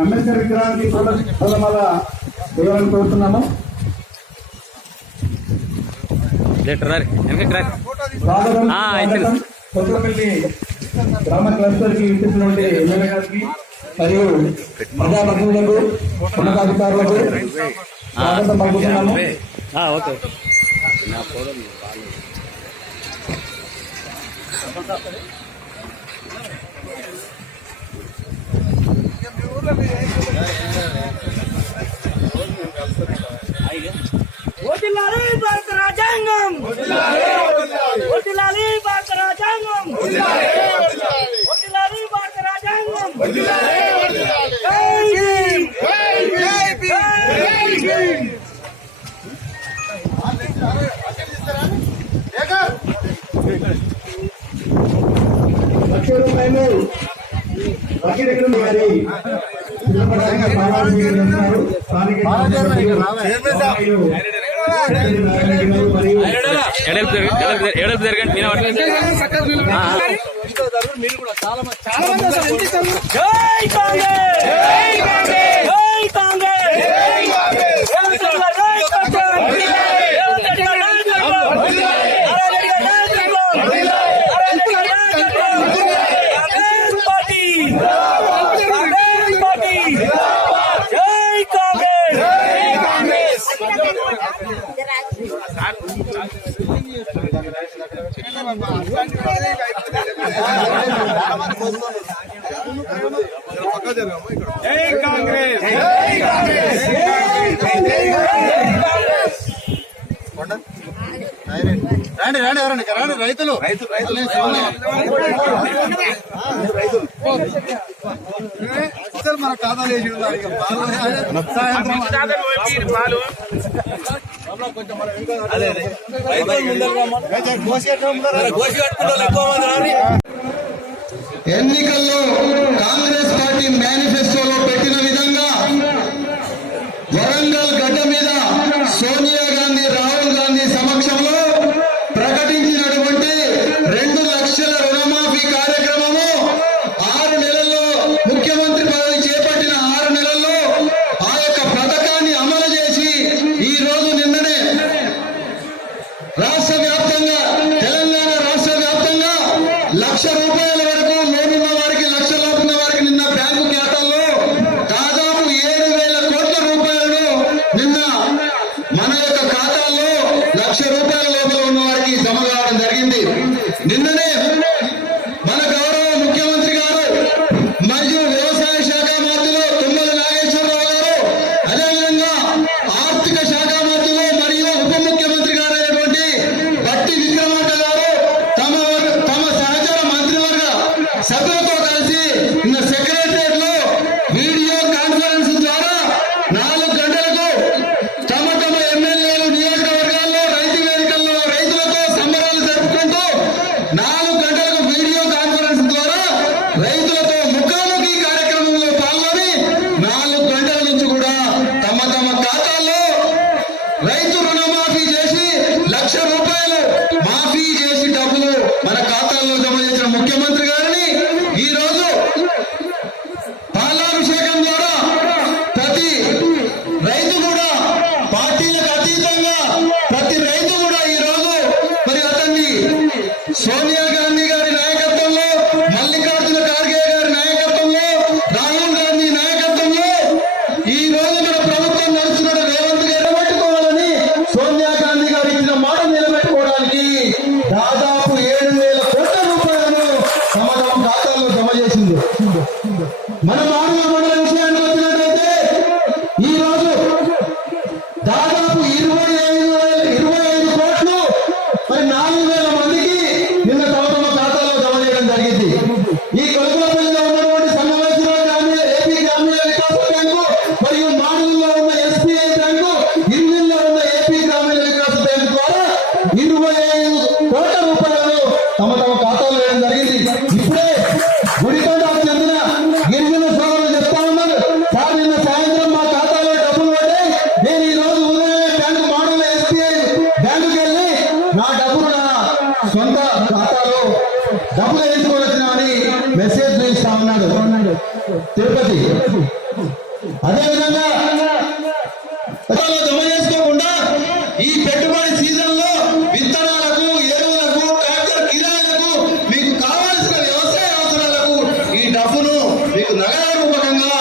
అంబేద్కర్ విగ్రహానికి పూలమాల వేయాలని కోరుతున్నాము. కొత్తపల్లి గ్రామ క్లస్టర్ కి ఇచ్చినటువంటి ఎమ్మెల్యే గారికి మరియు ప్రజాప్రతినిధులకు ఉన్నతాధికారులకు స్వాగతం పలుకుతున్నాము. వదిలాలి భారత రాజ్యాంగం, వదిలాలి భారత రాజ్యాంగం, వదిలాలి భారత రాజ్యాంగం. లక్ష రూపాయలు వకీలు గారి రైతులు మన ఖాతాలు వేసి ఎన్నికల్లో కాంగ్రెస్ పార్టీ మేనిఫెస్టోలో పెట్టిన విధంగా వరంగల్ గడ్డ మీద సోనియా గాంధీ, రాహుల్ గాంధీ సమక్షంలో ప్రకటించినటువంటి 2 లక్షల రుణమాఫీ కార్యక్రమము 6 నెలల్లో ముఖ్యమంత్రి పదవి చేపట్టిన 6 నెలల్లో ఆ యొక్క పథకాన్ని అమలు చేసి ఈ రోజు నిన్ననే రాష్ట్ర వ్యాప్తంగా, తెలంగాణ రాష్ట్ర వ్యాప్తంగా 1 లక్ష రూపాయల వరకు లోనున్న వారికి, లక్షలోపు ఉన్న వారికి నిన్న బ్యాంకు ఖాతాల్లో దాదాపు 7,000 కోట్ల రూపాయలను నిన్న మన యొక్క ఖాతాల్లో 1 లక్ష రూపాయల లోపల ఉన్న వారికి జమ కావడం జరిగింది. నిన్ననే మన గౌరవ ముఖ్యమంత్రి గారు మరియు వ్యవసాయ శాఖ మంత్రులు తుమ్మల నాగేశ్వరరావు గారు, అదేవిధంగా ఆర్థిక శాఖ మంత్రులు మరియు ఉప ముఖ్యమంత్రి గారు అయినటువంటి బట్టి విక్రమార్క గారు తమ సహచర మంత్రివర్గ సభ్యులతో కలిసి నిన్న సెక్రటరియట్ లో వీడియో కాన్ఫరెన్స్ ద్వారా 4 గంటలకు తమ ఎమ్మెల్యేలు నియోజకవర్గాల్లో రైతు వేదికల్లో రైతులతో సంబరాలు జరుపుకుంటూ 4 గంటలకు వీడియో కాన్ఫరెన్స్ ద్వారా రైతులతో ముఖాముఖి కార్యక్రమంలో పాల్గొని 4 గంటల నుంచి కూడా తమ ఖాతాల్లో రైతు రుణమాఫీ చేసి 1 లక్ష రూపాయలు మాఫీ చేసి డబ్బులు మన ఖాతాల్లో జమ చేసిన ముఖ్యమంత్రి గారిని ఈ రోజు పాలాభిషేకం ద్వారా ప్రతి రైతు కూడా, పార్టీలకు అతీతంగా ప్రతి రైతు కూడా ఈ రోజు మరి అతన్ని సోనియా గాంధీ గారి నాయకత్వంలో, మల్లికార్జున ఖార్గే గారి నాయకత్వంలో, రాహుల్ గాంధీ నాయకత్వంలో ఈ రోజు మన ప్రభుత్వం నడుస్తున్న రేవంత్ గారు పట్టుకోవాలని సోనియా గాంధీ గారు ఇచ్చిన మాట నిలబెట్టుకోవడానికి దాదాపు 7,000 కోట్ల రూపాయలను తమ ఖాతాల్లో జమ చేసింది. మన మానవ మండల విషయం నా డబ్బులు నా సొంత ఖాతాలో డబ్బులు వేసుకోవాల్సిన అని మెసేజ్ ఇస్తా ఉన్నాడు తిరుపతి. అదేవిధంగా జమ చేసుకోకుండా ఈ పెట్టుబడి సీజన్ లో విత్తనాలకు, ఎరువులకు, ట్రాక్టర్ కిరాయిలకు, మీకు కావాల్సిన వ్యవసాయ అవసరాలకు ఈ డబ్బును మీకు నగదు రూపకంగా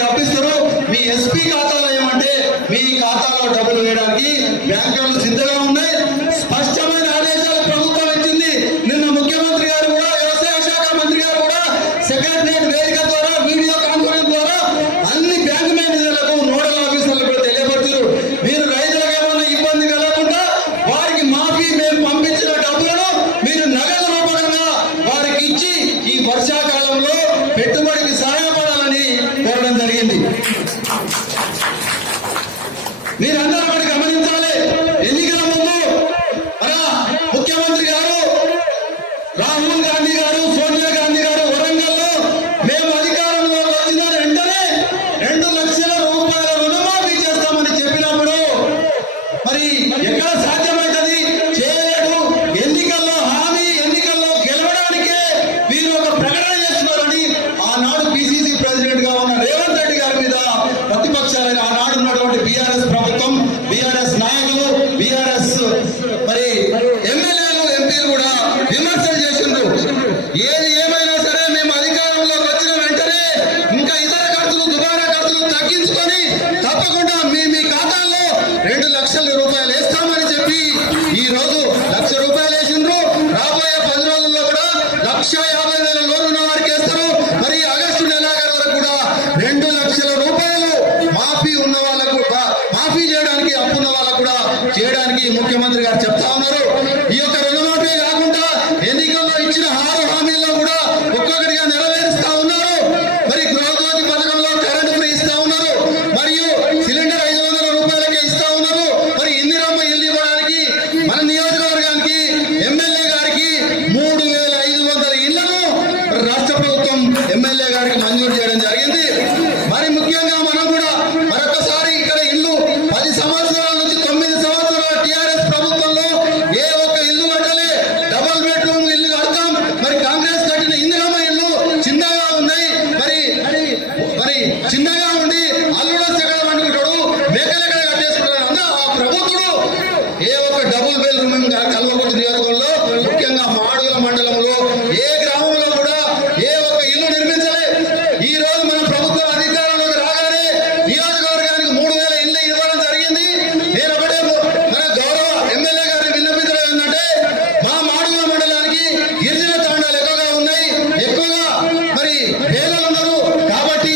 డబ్బు ఇస్తారు. మీ ఎస్పీ ఖాతాలో ఏమంటే మీ ఖాతాలో డబ్బులు వేయడానికి బ్యాంకులు సిద్ధంగా ఉన్నాయి. స్పష్టమైన ఆదేశాలు ప్రభుత్వం ఇచ్చింది. నిన్న ముఖ్యమంత్రి గారు కూడా, వ్యవసాయ శాఖ మంత్రి గారు కూడా సెక్రటరియట్ వేదిక ద్వారా, వీడియో కాన్ఫరెన్స్ ద్వారా అన్ని బ్యాంకు మేనేజర్లకు, నోడల్ ఆఫీసర్లకు కూడా తెలియపరిచారు. మీరు రైతులకు ఏమైనా ఇబ్బంది కలగకుండా వారికి మాఫీ మేము పంపించిన డబ్బులను మీరు నగదు రూపకంగా వారికి ఇచ్చి ఈ వర్షాకాలంలో పెట్టుబడికి సహాయపడాలని కోరడం జరిగింది. మీరందరూ ఒకటి గమనించాలి. ఎన్నికల ముందు మన ముఖ్యమంత్రి గారు, రాహుల్ గాంధీ గారు, సోనియా గాంధీ గారు వరంగల్లో మేము అధికారంలోకి వచ్చిన వెంటనే 2 లక్షల రూపాయల రుణమాఫీ చేస్తామని చెప్పినప్పుడు మరి ఎక్కడ సాధ్యమవుతుంది? చేయలేడు. ఎన్నికల్లో హామీ, ఎన్నికల్లో గెలవడానికే వీరు ఒక ప్రకటన చేస్తున్నారని ఆనాడు పిసిసి ప్రెసిడెంట్ గా ఉన్న రేవంత్ రెడ్డి గారి మీద ప్రతిపక్షాలైన ఆనాడు ఉన్నటువంటి బీఆర్ఎస్ ప్రభుత్వం, బీఆర్ఎస్ నాయకులు, బీఆర్ఎస్ మరి ఎమ్మెల్యేలు, ఎంపీలు కూడా విమర్శలు చేసిండ్రు. ఏది ఏమైనా సరే మేము అధికారంలోకి వచ్చిన వెంటనే ఇంకా ఇతర ఖర్చులు, దుబారా ఖర్చులు తగ్గించుకొని తప్పకుండా మీ ఖాతాల్లో 2 లక్షల రూపాయలు వేస్తామని చెప్పి ఈ రోజు 1 లక్ష రూపాయలు వేసిండ్రు. రాబోయే 10 రోజుల్లో కూడా 1,50,000 లోన్ ఉన్న వారికి వేస్తారు. మరి ఆగస్టు నెలాఖరు వరకు కూడా 2 లక్షల రూపాయలు మాఫీ ఉన్న వాళ్ళకు, మాఫీ చేయడానికి, అప్పున్న వాళ్ళకు కూడా చేయడానికి ముఖ్యమంత్రి గారు చెప్తా ఉన్నారు. ఈ యొక్క రుణమాఫీ కాకుండా ఎన్నికల్లో ఇచ్చిన 6 హామీల్లో కూడా ఒక్కొక్కటిగా నెరవేరుస్తా ఉన్నారు. మరి గృహజ్యోతి పథకంలో కరెంటు ఫ్రీ ఇస్తా ఉన్నారు. మరియు సిలిండర్ 500 రూపాయలకే ఇస్తా ఉన్నారు. మరి ఇందిరమ్మ ఇల్లు ఇవ్వడానికి మన నియోజకవర్గానికి ఎమ్మెల్యే గారికి 3,500 ఇళ్లను రాష్ట్ర ప్రభుత్వం ఎమ్మెల్యే గారికి మంజూరు చేయడం జరిగింది. మరి ముఖ్యంగా మనం కూడా మరొకసారి ఇక్కడ ఇల్లు 10 సంవత్సరాల నుంచి 9 సంవత్సరాల టీఆర్ఎస్ ప్రభుత్వంలో ఏ ఒక్క ఇల్లు కట్టలే. డబుల్ బెడ్రూమ్ ఇల్లు కడతాం. మరి కాంగ్రెస్ కట్టిన ఇందిరమ్మ ఇల్లు చిన్నగా ఉన్నాయి. మరి చిన్నగా ఉండి అల్లుడు సెగలు వండుకుంటాడు, మేకలెక్కడ కట్టేసుకుంటాడు అన్న ఆ ప్రభుత్వుడు ఏ ఒక్క డబుల్ బెడ్రూమ్ కల్వకుర్తి నియోజకవర్గంలో, ముఖ్యంగా మాడుగుల మండలంలో ఏ గ్రామంలో కూడా ఏ ఒక్క ఇల్లు నిర్మించలే. ఈ రోజు మన ప్రభుత్వం అధికారంలోకి రాగానే నియోజకవర్గానికి 3,000 ఇల్లు ఇవ్వడం జరిగింది. నేను ఒకటే మన గౌరవ ఎమ్మెల్యే గారిని విన్నపించడం ఏంటంటే, మా మాడుగుల మండలానికి గిరిజన తాండాలు ఎక్కువగా ఉన్నాయి, ఎక్కువగా మరి పేదలు ఉన్నారు. కాబట్టి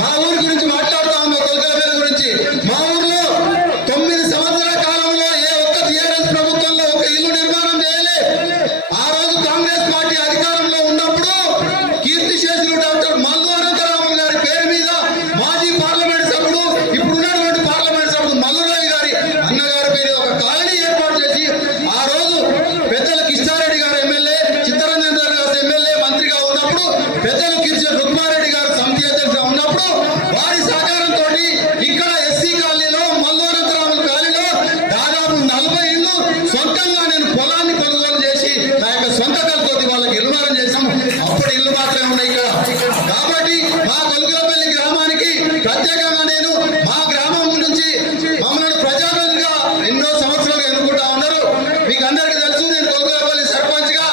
మా ఊరి గురించి మాట్లాడుతా ఉన్నాం, కొలకలపల్లి గురించి. మా ఊర్లో 9 సంవత్సరాల కాలంలో ఏ ఒక్క టీఆర్ఎస్ ప్రభుత్వంలో ఒక ఇల్లు నిర్మాణం చేయలే. ఆ రోజు కాంగ్రెస్ పార్టీ అధికారంలో ఉన్నప్పుడు కీర్తిశేషులు డాక్టర్ మల్లు అనంతరామన్ గారి పేరు మీద మాజీ పార్లమెంట్ సభ్యుడు, ఇప్పుడున్నటువంటి పార్లమెంట్ సభ్యుడు మల్లురావి గారి అన్నగారి పేరు ఒక కాలనీ ఏర్పాటు చేసి ఆ రోజు పెద్దల కిష్టారెడ్డి గారు ఎమ్మెల్యే, చిత్తరంజన్ గారు ఎమ్మెల్యే, మంత్రిగా ఉన్నప్పుడు పెద్దలు కిర్చన్ రుక్మారెడ్డి గారు సమితి అధ్యక్షుడిగా ఉన్నప్పుడు వారి సహకారంతో ఇక్కడ ఎస్సీ కాలనీలో, మల్లు అనంతరామన్ కాలనీలో దాదాపు 40 ఇళ్లు సొంతంగా నేను పొలాన్ని కొనుగోలు చేసి నా యొక్క సొంత ఖర్చుతో వాళ్ళకి నిర్మాణం చేశాం. అప్పుడు ఇల్లు మాత్రమే ఉన్నాయి ఇక్కడ. కాబట్టి మా కొలకలపల్లి గ్రామానికి ప్రత్యేకంగా నేను మా గ్రామం నుంచి మమ్మల్ని ప్రజాప్రతినిధిగా ఎన్నో సంవత్సరాలు ఎన్నుకుంటా ఉన్నారు. మీకు అందరికీ తెలుసు, నేను కొలకలపల్లి సర్పంచ్ గా,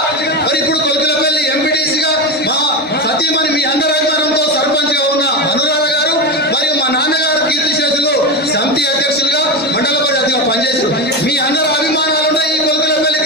మరి ఇప్పుడు కొలకలపల్లి ఎంపీటీసీగా మా సతీమణి మీ అందరి అభిమానంతో సర్పంచ్ గా ఉన్న అనురాధ గారు, మరియు మా నాన్నగారు కీర్తిశేషులు సమితి అధ్యక్షులుగా, మండల పరిషత్గా పనిచేశారు. మీ అందరి అభిమానాలు ఉన్నాయి ఈ కొలకలపల్లి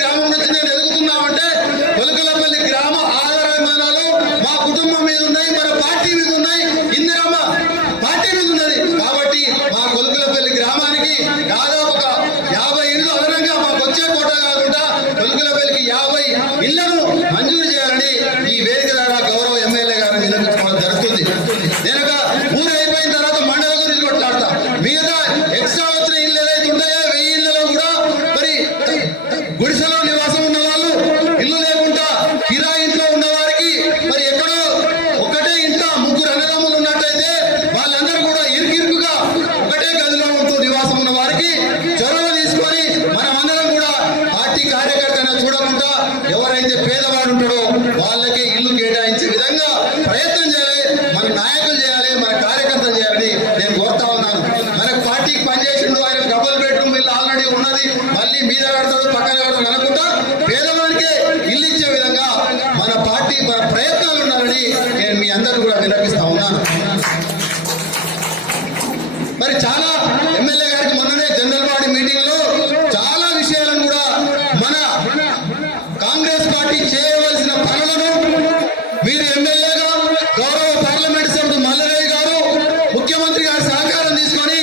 మళ్ళీ మీద కడతాడు పక్కన కడతాడు అనుకుంటా పేదవాడికే ఇల్లు ఇచ్చే విధంగా మన పార్టీ మన ప్రయత్నాలు ఉండాలని నేను మీ అందరూ కూడా విన్నపిస్తా ఉన్నాను. మరి చాలా ఎమ్మెల్యే గారికి మొన్ననే జనరల్ బాడీ మీటింగ్ లో చాలా విషయాలను కూడా మన కాంగ్రెస్ పార్టీ చేయవలసిన పనులను మీరు ఎమ్మెల్యేగా గౌరవ పార్లమెంట్ సభ్యుడు మల్లారెడ్డి గారు ముఖ్యమంత్రి గారి సహకారం తీసుకొని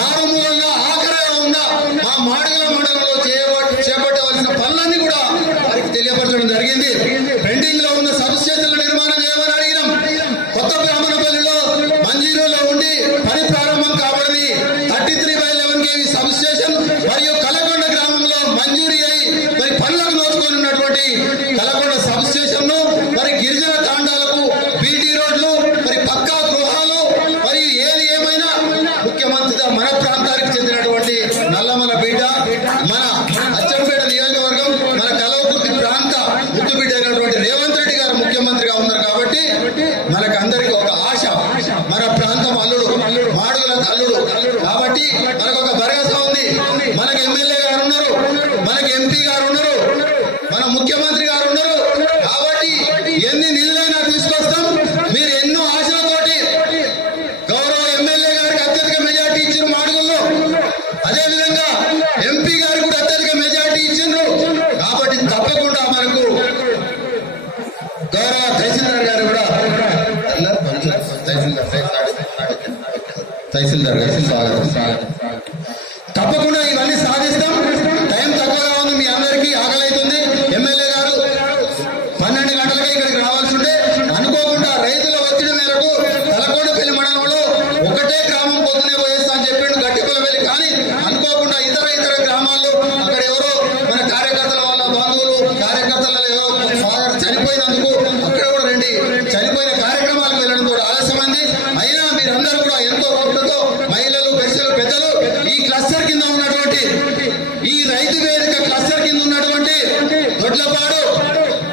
మారుమూలంగా ఆఖరిగా ఉన్న మా మాడుగుల మండలంలో చేపట్టవలసిన పనులన్నీ కూడా వారికి తెలియపరచడం జరిగింది. పెండింగ్ లో ఉన్న సబ్ స్టేషన్ల నిర్మాణం చేయమని అడిగినాం. కొత్త బ్రాహ్మణపల్లిలో మంజీరులో ఉండి పని ప్రారంభం కాబడింది. 33/11 kV సబ్ స్టేషన్ మరియు కలకొండ గ్రామంలో మంజూరీ అయి మరి పనులకు నోచుకొని ఉన్నటువంటి కలకొండ సబ్ స్టేషన్ ను మరి గిరిజన తాండాలకు బీటీ రోడ్లు మరి పక్కా గృహాలు మరియు ఏది ఏమైనా ముఖ్యమంత్రిగా మన ప్రాంతానికి చెందినటువంటి నల్లమల బిడ్డ మన అచ్చంపేట నియోజకవర్గం మన కలవకుర్తి ప్రాంత ముద్దు బిడ్డ అయినటువంటి రేవంత్ రెడ్డి గారు ముఖ్యమంత్రిగా ఉన్నారు కాబట్టి మనకందరికి ఒక ఆశ, మన ప్రాంతం అల్లుడు మాడుగుల అల్లుడు కాబట్టి మనకు ఒక భరోసా ఉంది. మనకు ఎమ్మెల్యే గారు ఉన్నారు, మనకి ఎంపీ గారు ఉన్నారు, మన ముఖ్యమంత్రి గారు ఉన్నారు కాబట్టి ఎన్ని నిధులైనా తీసుకొస్తాం. మీరు ఎన్నో ఆశలతోటి గౌరవ ఎమ్మెల్యే గారికి అత్యధిక మెజార్టీ ఇచ్చారు మాడుగుల్లో, అదేవిధంగా ఎంపీ గారికి కూడా అత్యధిక మెజార్టీ ఇచ్చిండ్రు కాబట్టి తప్పకుండా మనకు గౌరవ తహసీల్దార్ గారు కూడా తహసీల్దార్ గారు తప్పకుండా ఇవన్నీ సాధిస్తాం. టైం తక్కువగా ఉంది, మీ అందరికీ ఆకలి అవుతుంది. ఎమ్మెల్యే గారు 12 గంటలకే ఇక్కడికి రావాల్సి ఉంటే అనుకోకుండా రైతుల ఒత్తిడి మేరకు తలకోటపల్లి మండలంలో ఒకటే గ్రామం పొద్దునే పోయేస్తా అని చెప్పిండు గట్టికులపల్లి. కానీ అనుకోకుండా ఇతర గ్రామాల్లో అక్కడ ఎవరో మన కార్యకర్తల వాళ్ళ బంధువులు కార్యకర్తల ఎవరో ఫాదర్ చనిపోయినందుకు అక్కడ కూడా రండి చనిపోయిన కార్యక్రమాలకు వెళ్ళడం కూడా ఆలస్యమైంది. అయినా మీరందరూ కూడా ఎంతో ఓట్లతో మహిళలు పెద్దలు ఈ క్లస్టర్ కింద ఉన్నటువంటి ఈ రైతు వేదిక క్లస్టర్ కింద ఉన్నటువంటి దొడ్లపాడు,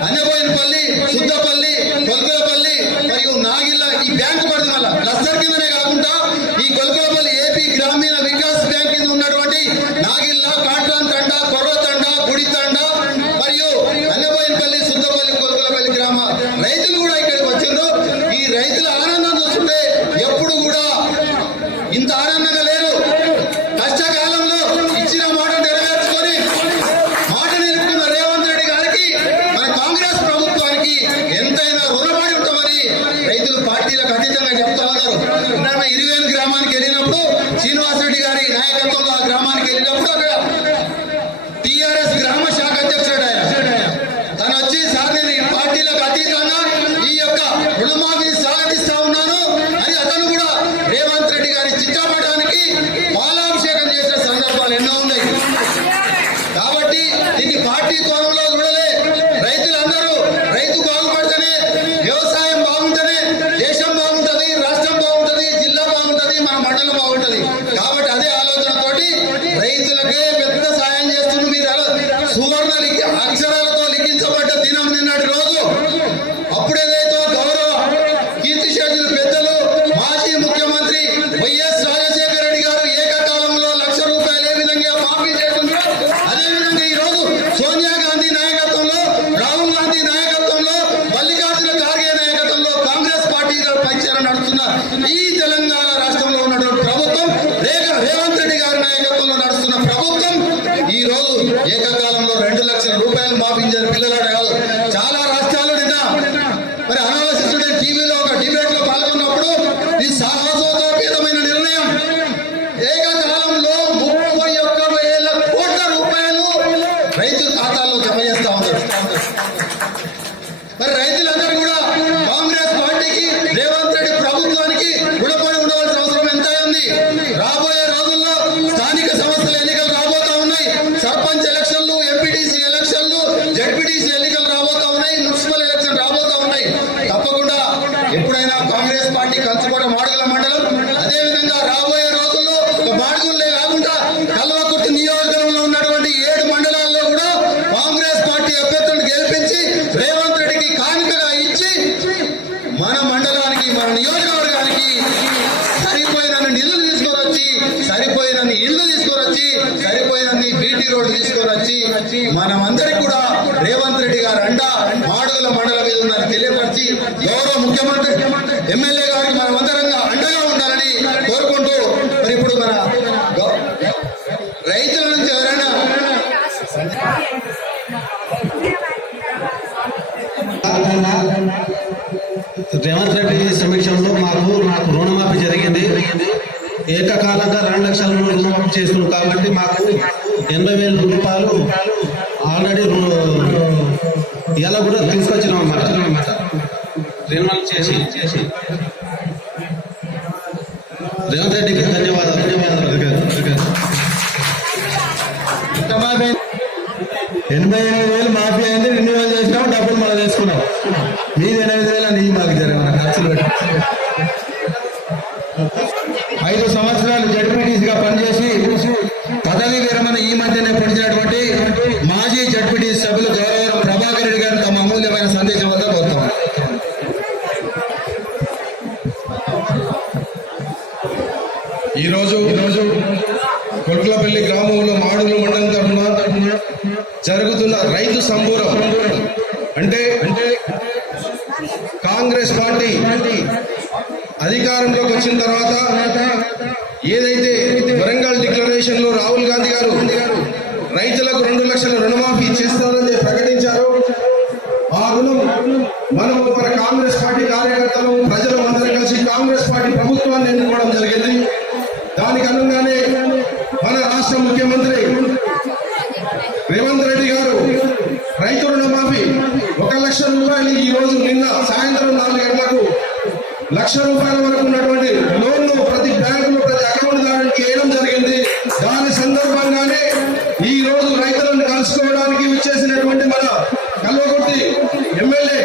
అన్నబోయినపల్లి, సుద్దపల్లి, కొల్కలపల్లి మరియు నాగిల్ల ఈ బ్యాంకు పడుతుంది. మళ్ళా క్లస్టర్ కిందనే కాకుండా ఈ కొల్కలపల్లి ఏపీ గ్రామీణ వికాస్ బ్యాంక్ కింద ఉన్నటువంటి నాగిల్ల, కాట్రాన్ తండ, కొర్ర తండ, గుడి తండ మరియు అన్నబోయినపల్లి, సుద్దపల్లి, కొల్కలపల్లి గ్రామ రైతులు కూడా ఇక్కడికి వచ్చారు. ఈ రైతుల ఆనందం చూస్తుంటే ఎప్పుడు కూడా ఇంత ఆనందంగా లేరు. కష్టకాలంలో ఇచ్చిన మాట నెరవేర్చుకొని మాట నిలుపుకున్న రేవంత్ రెడ్డి గారికి మన కాంగ్రెస్ ప్రభుత్వానికి ఎంతైనా రుణపడి ఉంటామని రైతులు పార్టీలకు అతీతంగా చెప్తా ఉన్నారు. 20 గ్రామానికి వెళ్ళినప్పుడు శ్రీనివాసరెడ్డి గారి నాయకత్వంలో ఆ గ్రామానికి వెళ్ళినప్పుడు అక్కడ టీఆర్ఎస్ గ్రామ శాఖ అధ్యక్షుడు ఆయన తను వచ్చి సార్ నేను ఈ పార్టీలకు అతీతంగా ఈ యొక్క రుణమాఫీని స్వాగతిస్తా ఉన్నాను అని అతను కూడా రేవంత్ రెడ్డి గారి చిత్రపటానికి పాలాభిషేకం చేసిన సందర్భాలు ఎన్నో ఉన్నాయి. కాబట్టి ఇది పార్టీ కోణంలో చూడలే. రైతులందరూ రైతు బాగుపడితేనే వ్యవసాయం బాగుంటేనే దేశం బాగుంటది, రాష్ట్రం బాగుంటది, జిల్లా బాగుంటది, మన మండలం బాగుంటది. కాబట్టి అదే ఆలోచనతోటి రైతులకే పెద్ద సాయం చేస్తున్న మీరు సువర్ణ అక్షరాలతో లిఖించబడ్డ దినం నిన్నటి రోజు. అప్పుడేదైతే గౌరవ కీర్తిశేషులు పెద్దలు మాజీ ముఖ్యమంత్రి వైఎస్ రాజశేఖర రెడ్డి గారు ఏకకాలంలో ₹1,00,000 ఏ విధంగా మాఫీ చేస్తున్నారు, అదేవిధంగా ఈ రోజు సోనియా గాంధీ నాయకత్వంలో, రాహుల్ గాంధీ నాయకత్వంలో, మల్లికార్జున ఖార్గే నాయకత్వంలో కాంగ్రెస్ పార్టీ పక్షాన నడుస్తున్న ఈ తెలంగాణ రాష్ట్రంలో ఉన్నటువంటి ప్రభుత్వం రేవంత్ రెడ్డి గారి నాయకత్వంలో నడుస్తున్న ప్రభుత్వం ఈ రోజు ఏకకాలంలో ₹2,00,000 మాఫించారు. పిల్లలాట కాదు, చాలా రాష్ట్రాలు నిన్న మరి అనాలసిస్ టీవీలో ఒక డిబేట్ లో పాల్గొన్నప్పుడు ఈ సాహసోపేతమైన నిర్ణయం ఏకకాలంలో ₹31,000 కోట్ల రైతుల ఖాతాల్లో జమ చేస్తా ఉన్నారు. మరి రైతులందరూ కూడా కాంగ్రెస్ పార్టీకి రేవంత్ రెడ్డి ప్రభుత్వానికి రుణపడి ఉండవలసిన అవసరం ఎంత ఉంది. రాబోయే రోజుల్లో స్థానిక సంస్థల ఎన్నికలు రాబోతా ఉన్నాయి. సర్పంచ్ ఎలక్షన్లు, ఎంపీటీసీ ఎలక్షన్లు, జడ్పీటీసీ ఎన్నికలు రాబోతా ఉన్నాయి, మున్సిపల్ ఎలక్షన్ రాబోతా ఉన్నాయి. తప్పకుండా ఎప్పుడైనా కాంగ్రెస్ పార్టీ కంచుకోట మాడుగుల మండలం, అదేవిధంగా రాబోయే రోజుల్లో మాడుగులే కాకుండా కల్వకుర్తి నియోజకవర్గంలో ఉన్నటువంటి 7 మండలాల్లో కూడా కాంగ్రెస్ పార్టీ అభ్యర్థులను గెలిపించి రేవంత్ రెడ్డికి కానుకగా ఇచ్చి మన మండలానికి, మన నియోజకవర్గానికి సరిపోయినన్ని నిధులు తీసుకొని వచ్చి, సరిపోయినన్ని ఇళ్లు తీసుకొని వచ్చి, సరిపోయినన్ని బీటీ రోడ్డు తీసుకొని వచ్చి మనమందరికి కూడా రేవంత్ రెడ్డి గారు మాడుగుల మండలం మీద ఉందని తెలియపరిచి గౌరవ ముఖ్యమంత్రి ఎమ్మెల్యే గారికి మనమందరంగా అండగా ఉండాలని కోరుకుంటూ మరి ఇప్పుడు మన రైతుల నుంచి ఎవరైనా రేవంత్ రెడ్డి సమీక్షంలో నాకు రుణమాఫీ జరిగింది. ఏకకాలంగా 2 లక్షల రుణమాఫీ చేస్తున్నాం కాబట్టి మాకు 80,000 రూపాయలు ఆల్రెడీ ఇలా కూడా తీసుకొచ్చినాం అన్నమాట. రుణాలు చేసి రేవంత్ రెడ్డికి ధన్యవాదాలు. 88,000 మాఫీ అయింది, రెన్యువల్ చేసినాం, డబ్బులు మనం చేసుకున్నాం. మీది 8,000 నీ మాకు జరిగిన ఖర్చులు పెట్టి 5 సంవత్సరాలు జడ్పీటీసీగా పనిచేసి పదవి విరమణ ఈ మధ్యనే పొడిచినటువంటి మాజీ జడ్పీటీసీ సభ్యులు గౌరవ ప్రభాకర్ రెడ్డి గారు తమ అమూల్యమైన సందేశం వద్ద కోరుతాం. ఈరోజు కొట్లపల్లి గ్రామంలో మాడుగుల మండలం తరఫున జరుగుతున్న రైతు సంబూరం అంటే కాంగ్రెస్ పార్టీ అధికారంలోకి వచ్చిన తర్వాత ఏదైతే వరంగల్ డిక్లరేషన్ లో రాహుల్ గాంధీ గారు రైతులకు 2 లక్షల రుణమాఫీ చేస్తారని ప్రకటించారు. ఆ రుణం మనం మన కాంగ్రెస్ పార్టీ కార్యకర్తలు ప్రజలు అందరం కలిసి కాంగ్రెస్ పార్టీ ప్రభుత్వాన్ని ఎన్నుకోవడం జరిగింది. దానికి అనుగుణంగానే మన రాష్ట్ర ముఖ్యమంత్రి రేవంత్ రెడ్డి గారు రైతు రుణమాఫీ 1 లక్ష రూపాయలు ఈ రోజు నిన్న సాయంత్రం 4 గంటలకు 1 లక్ష రూపాయల వరకు ఉన్నటువంటి లోన్ను ప్రతి బ్యాంకులో ప్రతి అకౌంట్ దానికి వేయడం జరిగింది. దాని సందర్భంగానే ఈ రోజు రైతులను కలుసుకోవడానికి విచ్చేసినటువంటి మన కల్వకుర్తి ఎమ్మెల్యే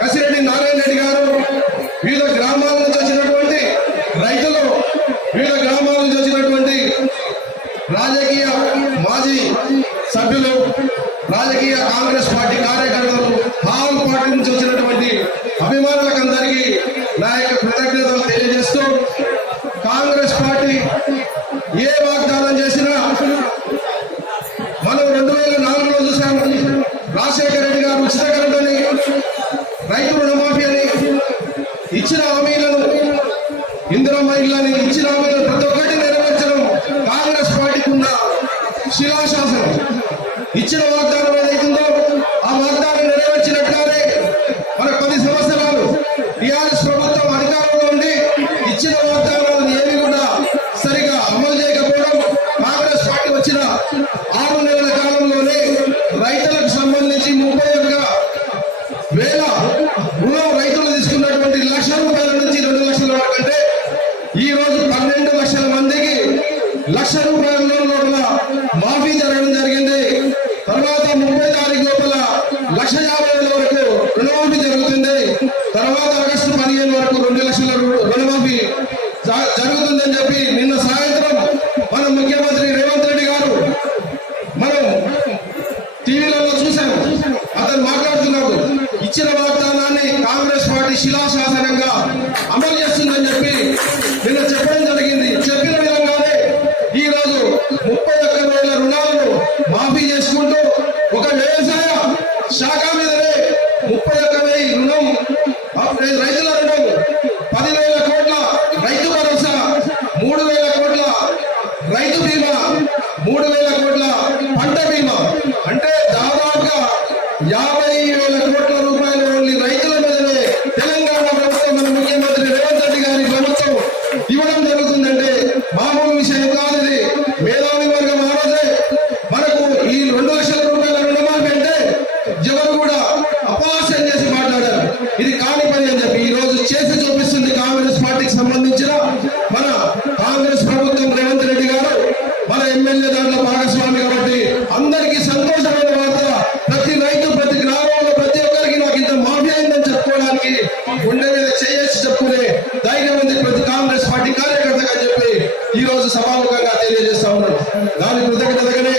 కసిరెడ్డి నారాయణ రెడ్డి గారు, వివిధ గ్రామాల నుంచి వచ్చినటువంటి రైతులు, వివిధ గ్రామాల నుంచి వచ్చినటువంటి రాజకీయ మాజీ సభ్యులు, రాజకీయ కాంగ్రెస్ పార్టీ కార్యకర్తలు, ఆల్ పార్టీ నుంచి వచ్చినటువంటి అభిమానులకు అందరికీ నా యొక్క కృతజ్ఞతలు తెలియజేస్తూ, కాంగ్రెస్ పార్టీ ఏ వాగ్దానం చేసినా మనం 2004లో చూసాం. రాజశేఖర రెడ్డి గారు ఉచిత కరెంట్ అని, రైతు రుణమాఫీ అని ఇచ్చిన హామీలను, ఇందిరమ్మ ఇళ్ళని ఇచ్చిన హామీలను ప్రతి ఒక్కటి నెరవేర్చడం కాంగ్రెస్ పార్టీకి ఉన్న శిలాశాసనం. ఇచ్చిన వాగ్దానం ఏదైతుందో ఆ వాగ్దానం నెరవేర్చినట్లుగానే మన 10 సంవత్సరాలు టీఆర్ఎస్ ప్రభుత్వం అధికారంలో ఉండి ఇచ్చిన వాగ్దానాలను ఏమి కూడా సరిగా అమలు చేయకపోవడం, కాంగ్రెస్ పార్టీ వచ్చిన 6 నెలల కాలంలోనే రైతులకు సంబంధించి 31,000 రుణం రైతులు తీసుకున్నటువంటి 1 లక్ష రూపాయల నుంచి 2 లక్షల వరకు అంటే ఈ రోజు 12 లక్షల మందికి 1 లక్ష రూపాయల లోపల మాఫీ జరగడం జరిగింది. తర్వాత 30 తారీఖు లోపల 1,50,000 వరకు రుణమాఫీ జరుగుతుంది. తర్వాత ఆగస్టు 15 వరకు 2 లక్షల రుణమాఫీ జరుగుతుందని చెప్పి నిన్న సాయంత్రం మన ముఖ్యమంత్రి రేవంత్ రెడ్డి గారు మనం టీవీలలో చూశాము. అతను మాట్లాడుతున్నాడు, ఇచ్చిన వాగ్దానాన్ని కాంగ్రెస్ పార్టీ శిలాశాసనంగా అమలు చేస్తుందని చెప్పి నిన్న చెప్పడం జరిగింది. చెప్పిన విధంగానే ఈ రోజు 31,000 రుణాలను మాఫీ చేసుకుంటూ ఒక వ్యవసాయ శాఖ మీదనే 31,000 రుణం, రైతుల రుణం, 10,000 కోట్ల రైతు భరోసా, 3,000 కోట్ల రైతు బీమా, 3,000 కోట్ల పంట బీమా, అంటే దాదాపుగా 50,000 కోట్ల రూపాయలు ఓన్లీ రైతుల మీదనే తెలంగాణ ప్రభుత్వం, మన ముఖ్యమంత్రి రేవంత్ రెడ్డి గారి ప్రభుత్వం ఇవ్వడం జరుగుతుందంటే మామూలు విషయం కాదు. ఇది మేధావి వర్గం ఆ రోజే మనకు ఈ 2 లక్షల రూపాయల రుణమాఫీ అంటే ఎవరు కూడా అపహాస్యం చేసి మాట్లాడారు. ఇది కాని పని అని చెప్పి ఈ రోజు చేసి చూపిస్తుంది కాంగ్రెస్ పార్టీకి సంబంధించిన మన కాంగ్రెస్ ప్రభుత్వం. రేవంత్ రెడ్డి గారు మన ఎమ్మెల్యే దాంట్లో భాగస్వామి కాబట్టి అందరికీ సంతోషమైన వార్త. ప్రతి రైతు, ప్రతి గ్రామంలో ప్రతి ఒక్కరికి నాకు ఇంత మాఫీ అయిందని చెప్పుకోవడానికి గుండె మీద చేసి చెప్పుకునే ధైర్యం ఉంది ప్రతి కాంగ్రెస్ పార్టీ కార్యకర్తగా అని చెప్పి ఈ రోజు సభాముఖంగా తెలియజేస్తా ఉన్నాను. దాని కృతజ్ఞతగానే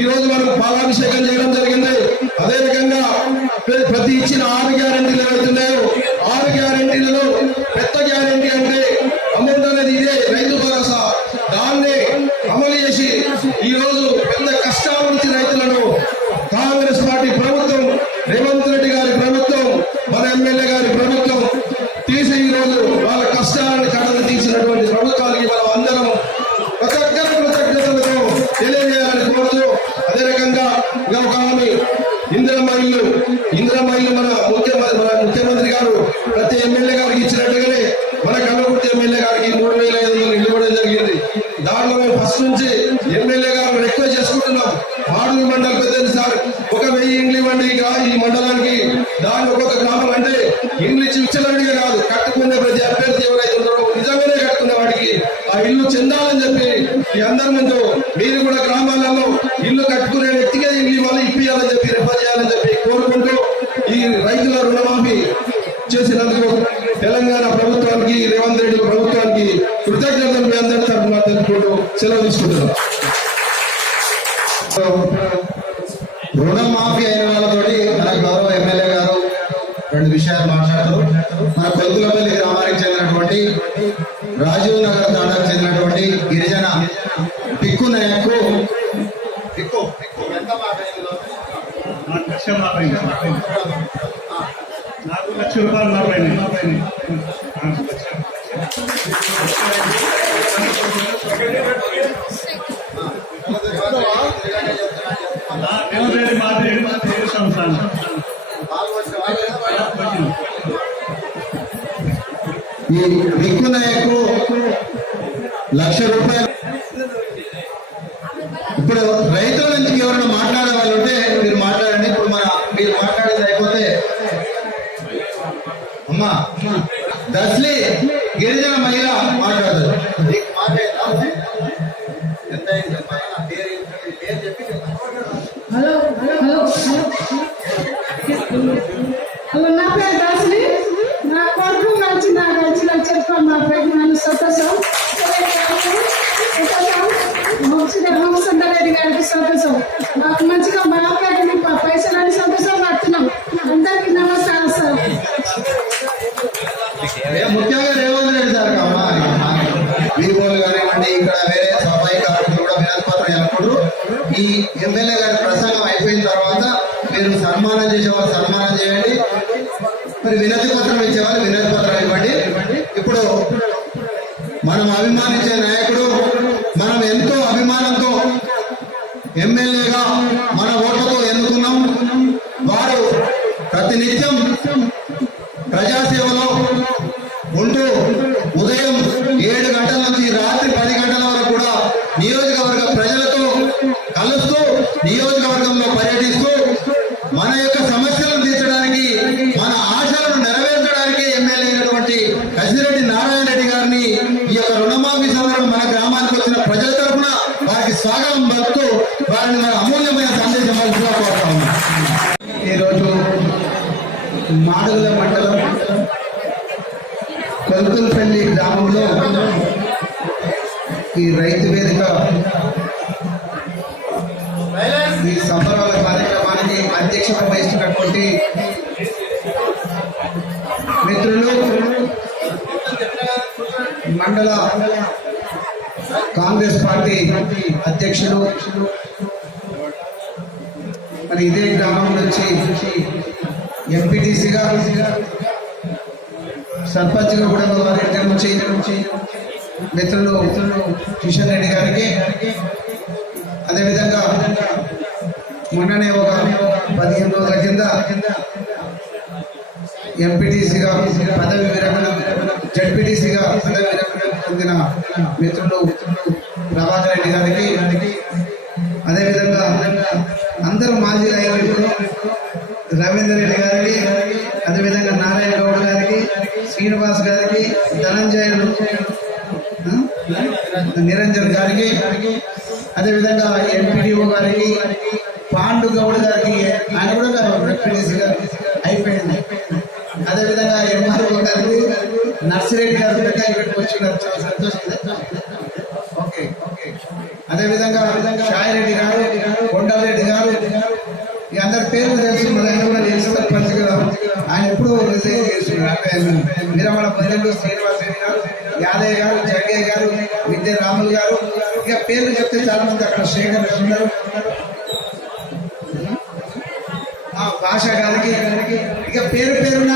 ఈ రోజు మనం పాలాభిషేకం చేయడం జరిగింది. అదే రకంగా ప్రతి ఇచ్చిన 6 గ్యారెంటీలు ఏవైతున్నాయో 6 గ్యారెంటీలలో పెద్ద గ్యారెంటీ అంటే అమౌంట్ అనేది ఇదే రైతు భరోసా. దాన్ని అమలు చేసి ఈ రోజు పెద్ద కష్టాల నుంచి రైతులను ఇంకా ఒక హామీ ఇందిరమ్మ ఇల్లు మన ముఖ్యమంత్రి గారు ప్రతి ఎమ్మెల్యే గారికి ఇచ్చినట్టుగానే మన కల్లకుర్తి ఎమ్మెల్యే గారికి 3,500 ఇల్లు ఇవ్వడం జరిగింది. దాంట్లో మేము ఫస్ట్ నుంచి ఎమ్మెల్యే గారు రిక్వెస్ట్ చేసుకుంటున్నాం. మాడూరు మండల పెద్ద సార్ 1,000 ఇండ్లు ఇవ్వండి ఈ మండలానికి. దాని ఒక్కొక్క గ్రామం అంటే ఇండ్లు ఇచ్చి విచ్చలవిడిగా కాదు, కట్టుకునే ప్రతి అభ్యర్థి ఎవరైతే ఉన్నారో నిజంగానే కట్టుకునే వాడికి ఆ ఇల్లు చెందాలని చెప్పి ఈ అందరి ముందు మీరు కూడా గ్రామాలలో ఇల్లు కట్టుకునే వ్యక్తిగా ఇల్లు ఇవ్వాలి, ఇప్పియాలని చెప్పి రిఫర్ చేయాలని చెప్పి కోరుకుంటూ ఈ రైతుల రుణమాఫీ చేసినందుకు తెలంగాణ ప్రభుత్వానికి, రేవంత్ రెడ్డి ప్రభుత్వానికి కృతజ్ఞతలు మీ అందరి తరఫున తెలుపుకుంటూ సెలవు తీసుకుంటున్నాం. రుణమాఫీ అయిన వాళ్ళతోటి మన గౌరవ ఎమ్మెల్యే గారు 2 విషయాలు మాట్లాడతారు. మన కొల్కులపల్లి గ్రామానికి చెందినటువంటి రాజీవ్ నగర్ తాండాకు చెందినటువంటి గిరిజన పిక్కు నాయకు నాకు ₹1,00,000 నా పైన ఈ పిక్కు నాయకు ₹1,00,000. ఇప్పుడు రైతుల నుంచి ఎవరైనా మాట్లాడే వాళ్ళు ఉంటే మీరు మాట్లాడండి. ఇప్పుడు మీరు మాట్లాడేది అయిపోతే అమ్మా దస్లీ గిరిజన మహిళ మాట్లాడదు. హలో నా పేరు దాసుని. నా కొడుకు మంచి నాకు చెప్పాను. మా పేరు నన్ను సంతోషం రెడ్డి గారికి సంతోషం. మాకు మంచిగా మాట్లాడి పైసలని సంతోషం కడుతున్నాం. అందరికీ నమస్కారం సార్. ముఖ్యంగా రేవంత్ రెడ్డి సార్ వీఓలు కానివ్వండి, ఇక్కడ వేరే సఫాయి కార్మికులు కూడా వినతి పత్రం ఇవ్వకూడదు. ఈ ఎమ్మెల్యే గారి ప్రసంగం అయిపోయిన తర్వాత మీరు సన్మానం చేసేవాళ్ళు సన్మానం చేయండి, మరి వినతి పత్రం ఇచ్చేవాళ్ళు వినతి పత్రం ఇవ్వండి. ఇప్పుడు మనం అభిమానించే నాయకుడు, మనం ఎంతో అభిమానంతో ఎమ్మెల్యేగా మన ఓట్లతో ఎన్నుకున్నాం. వారు ప్రతినిత్యం ప్రజాసేవలో ఉంటూ ఉదయం 7 గంటల నుంచి రాత్రి 10 గంటల వరకు కూడా నియోజకవర్గ ప్రజలతో కలుస్తూ నియోజకవర్గంలో పర్యటిస్తూ మన యొక్క సమస్యలను తీర్చడానికి, మన ఆశలను నెరవేర్చడానికి ఎమ్మెల్యే అయినటువంటి కసిరెడ్డి నారాయణ రెడ్డి గారిని ఈ యొక్క రుణమాఫీ సభలో మన గ్రామానికి వచ్చిన ప్రజల తరఫున వారికి స్వాగతం పలుకుతూ వారిని మన అమూల్యమైన సందేశం కోరుతా ఉన్నాం. ఈరోజు మాడుగుల మండలం కొల్కులపల్లి గ్రామంలో ఈ రైతు వేదిక ఈ సంబరాల కార్యక్రమానికి అధ్యక్షత వహిస్తున్నటువంటి మిత్రులు, మండల కాంగ్రెస్ పార్టీ అధ్యక్షులు, మరి ఇదే గ్రామం నుంచి ఎంపీటీసీగా సర్పంచ్గా కూడా వారి నుంచి మిత్రులు కిషన్ రెడ్డి గారికి, అదేవిధంగా మొన్ననే ఒక 15 రోజుల కింద ఎంపీటీసీగా పదవి విరమణ, జడ్పీటీసీగా పదవి విరమణ పొందిన మిత్రులు ప్రభాకర్ రెడ్డి గారికి, అదేవిధంగా అందరూ మాజీ నాయకులు రవీందర్ రెడ్డి గారికి, అదేవిధంగా నారాయణ గౌడ్ గారికి, శ్రీనివాస్ గారికి, ధనంజయ నిరంజన్ గారికి, అదేవిధంగా ఎంపీడీఓ గారికి, పాండు గౌడ్ గారికి, ఆయన కూడా ఎంపీడీసీగా అయిపోయింది. అదేవిధంగా ఎంఆర్ఓ గారికి, నర్సిరెడ్డి గారు ఇక్కడికి వచ్చినారు, చాలా సంతోషం. ఓకే, అదేవిధంగా షాయిరెడ్డి గారు, కొండలరెడ్డి గారు, ఈ అందరి పేర్లు తెలుసు. ఆయన కూడా తెలుసు సర్పంచ్ కదా, ఆయన ఎప్పుడు రిజైన్ చేస్తున్నారు. నిరమల బదిలీలో శ్రీనివాస్ రెడ్డి గారు, యాదయ్య గారు, జగ్గయ్య గారు, విద్య రాములు గారు, ఇక పేర్లు చెప్తే చాలా మంది అక్కడ శేఖర్ ఉన్నారు, భాష గారికి, ఇక పేరున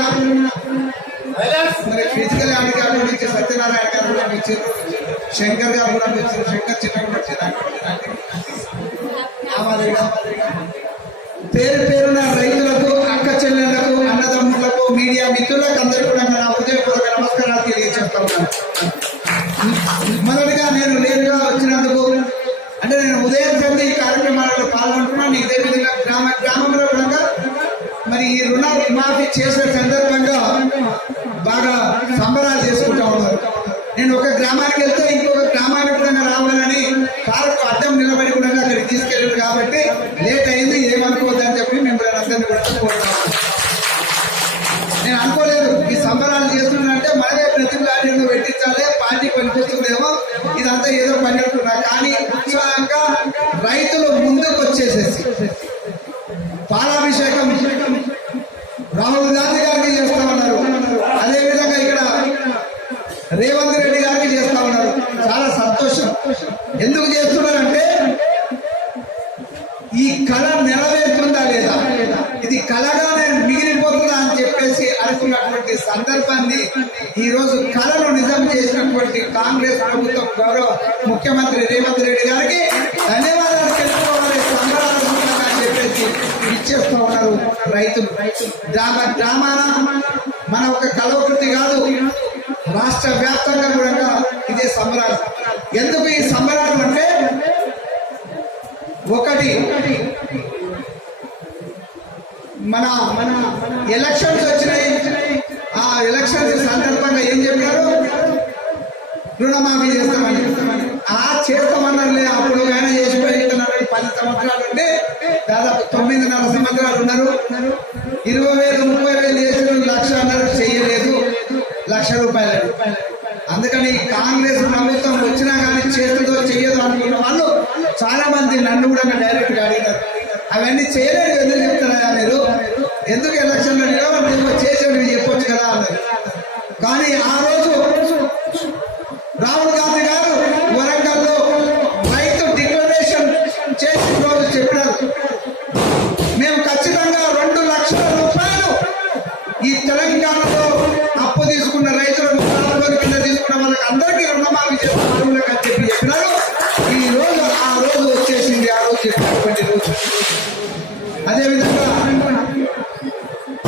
మరి ఫిజికల్ హ్యాండిక్యాప్ నుంచి సత్యనారాయణ గారు కూడా వచ్చారు, శంకర్ గారు కూడా వచ్చారు, శంకర్ చిన్న కూడా వచ్చారు. పేరు పేరున రైతులకు, అక్క చెల్లెళ్లకు, అన్నదమ్ములకు, మీడియా మిత్రులకు అందరికీ కూడా నా హృదయపూర్వక నమస్కారాలు తెలియజేస్తా ఉన్నాను. మొదటిగా నేను లేటుగా వచ్చినందుకు, అంటే నేను ఉదయం సంధి ఈ కార్యక్రమాలలో పాల్గొంటున్నాను. ఇదే విధంగా గ్రామంలో కూడా మరి ఈ రుణ మాఫీ చేసే సందర్భంగా బాగా సంబరాలు చేసుకుంటా ఉన్నారు. నేను ఒక గ్రామానికి వెళ్తే ఇంకొక గ్రామానికి కూడా రావాలని కారుకు అడ్డం నిలబడి కూడా అక్కడికి తీసుకెళ్ళారు కాబట్టి లేట్ అయింది, ఏమనుకోవద్దని చెప్పి మిమ్మల్ని అందరినీ కూడా కోరుతాను. నేను అనుకోలేదు ఈ సంబరాలు చేస్తున్నానంటే మనమే ప్రతిపాదనలు పెట్టించాలి, పార్టీ పనిపిస్తుందేమో, ఇదంతా ఏదో పని అనుకున్నా. కానీ ఉత్సాహంగా రైతులు ముందుకు వచ్చేసేసి పాలాభిషేకం రాహుల్ గాంధీ గారికి చేస్తా ఉన్నారు. అదేవిధంగా ఇక్కడ రేవంత్ రెడ్డి గారికి చేస్తా ఉన్నారు. చాలా సంతోషం. ఎందుకు చేస్తున్నారంటే ఈ కళ నెరవేరుతుందా లేదా, ఇది కళగానే మిగిలిపోతుందా అని చెప్పేసి అనుకున్నటువంటి సందర్భాన్ని ఈ రోజు కళను నిజం చేసినటువంటి కాంగ్రెస్ ప్రభుత్వం గౌరవ ముఖ్యమంత్రి రేవంత్ రెడ్డి గారికి ధన్యవాదాలు తెలుసుకోవాలి. సంబరాలు అని చెప్పేసి ఇచ్చేస్తూ ఉన్నారు రైతులు. గ్రామాన మన ఒక కలవకృతి కాదు, రాష్ట్ర వ్యాప్తంగా కూడా ఇదే సంబరాలు. ఎందుకు ఈ సంబరాలు అంటే ఒకటి మన ఎలక్షన్స్ వచ్చినాయి. ఆ ఎలక్షన్స్ సందర్భంగా ఏం చెప్పారు, రుణమాఫీ చేస్తామని. చేస్తామన్నారులే, అప్పుడు ఆయన చేసిపోయిస్తున్నారు. 10 సంవత్సరాలు ఉంటే దాదాపు 9.5 సంవత్సరాలు ఉన్నారు. 20,000 30,000 చేసిన 1,00,000 అన్నారు, చేయలేదు, ₹1,00,000. అందుకని కాంగ్రెస్ ప్రభుత్వం వచ్చినా కానీ చేస్తుందో చెయ్యదో అనుకున్న వాళ్ళు చాలా మంది నన్ను కూడా డైరెక్ట్ గా అడిగినారు, అవన్నీ చేయలేదు ఎందుకు చెప్తారా మీరు, ఎందుకు ఎలక్షన్లు అడిగా చేసేవి చెప్పొచ్చు కదా అన్నారు. కానీ ఆ రోజు రాహుల్ గాంధీ గారు వరంగల్లో రైతు డిక్లరేషన్ చేసిన రోజు చెప్పినారు, మేము ఖచ్చితంగా ₹2,00,000 ఈ తెలంగాణలో అప్పు తీసుకున్న రైతులకు, కింద తీసుకున్న వాళ్ళకి అందరికీ రుణమాఫీ చేస్తున్నారు అని చెప్పి చెప్పినారు. ఈ రోజు ఆ రోజు వచ్చేసింది, ఆ రోజు చెప్పినటువంటి రోజు. అదేవిధంగా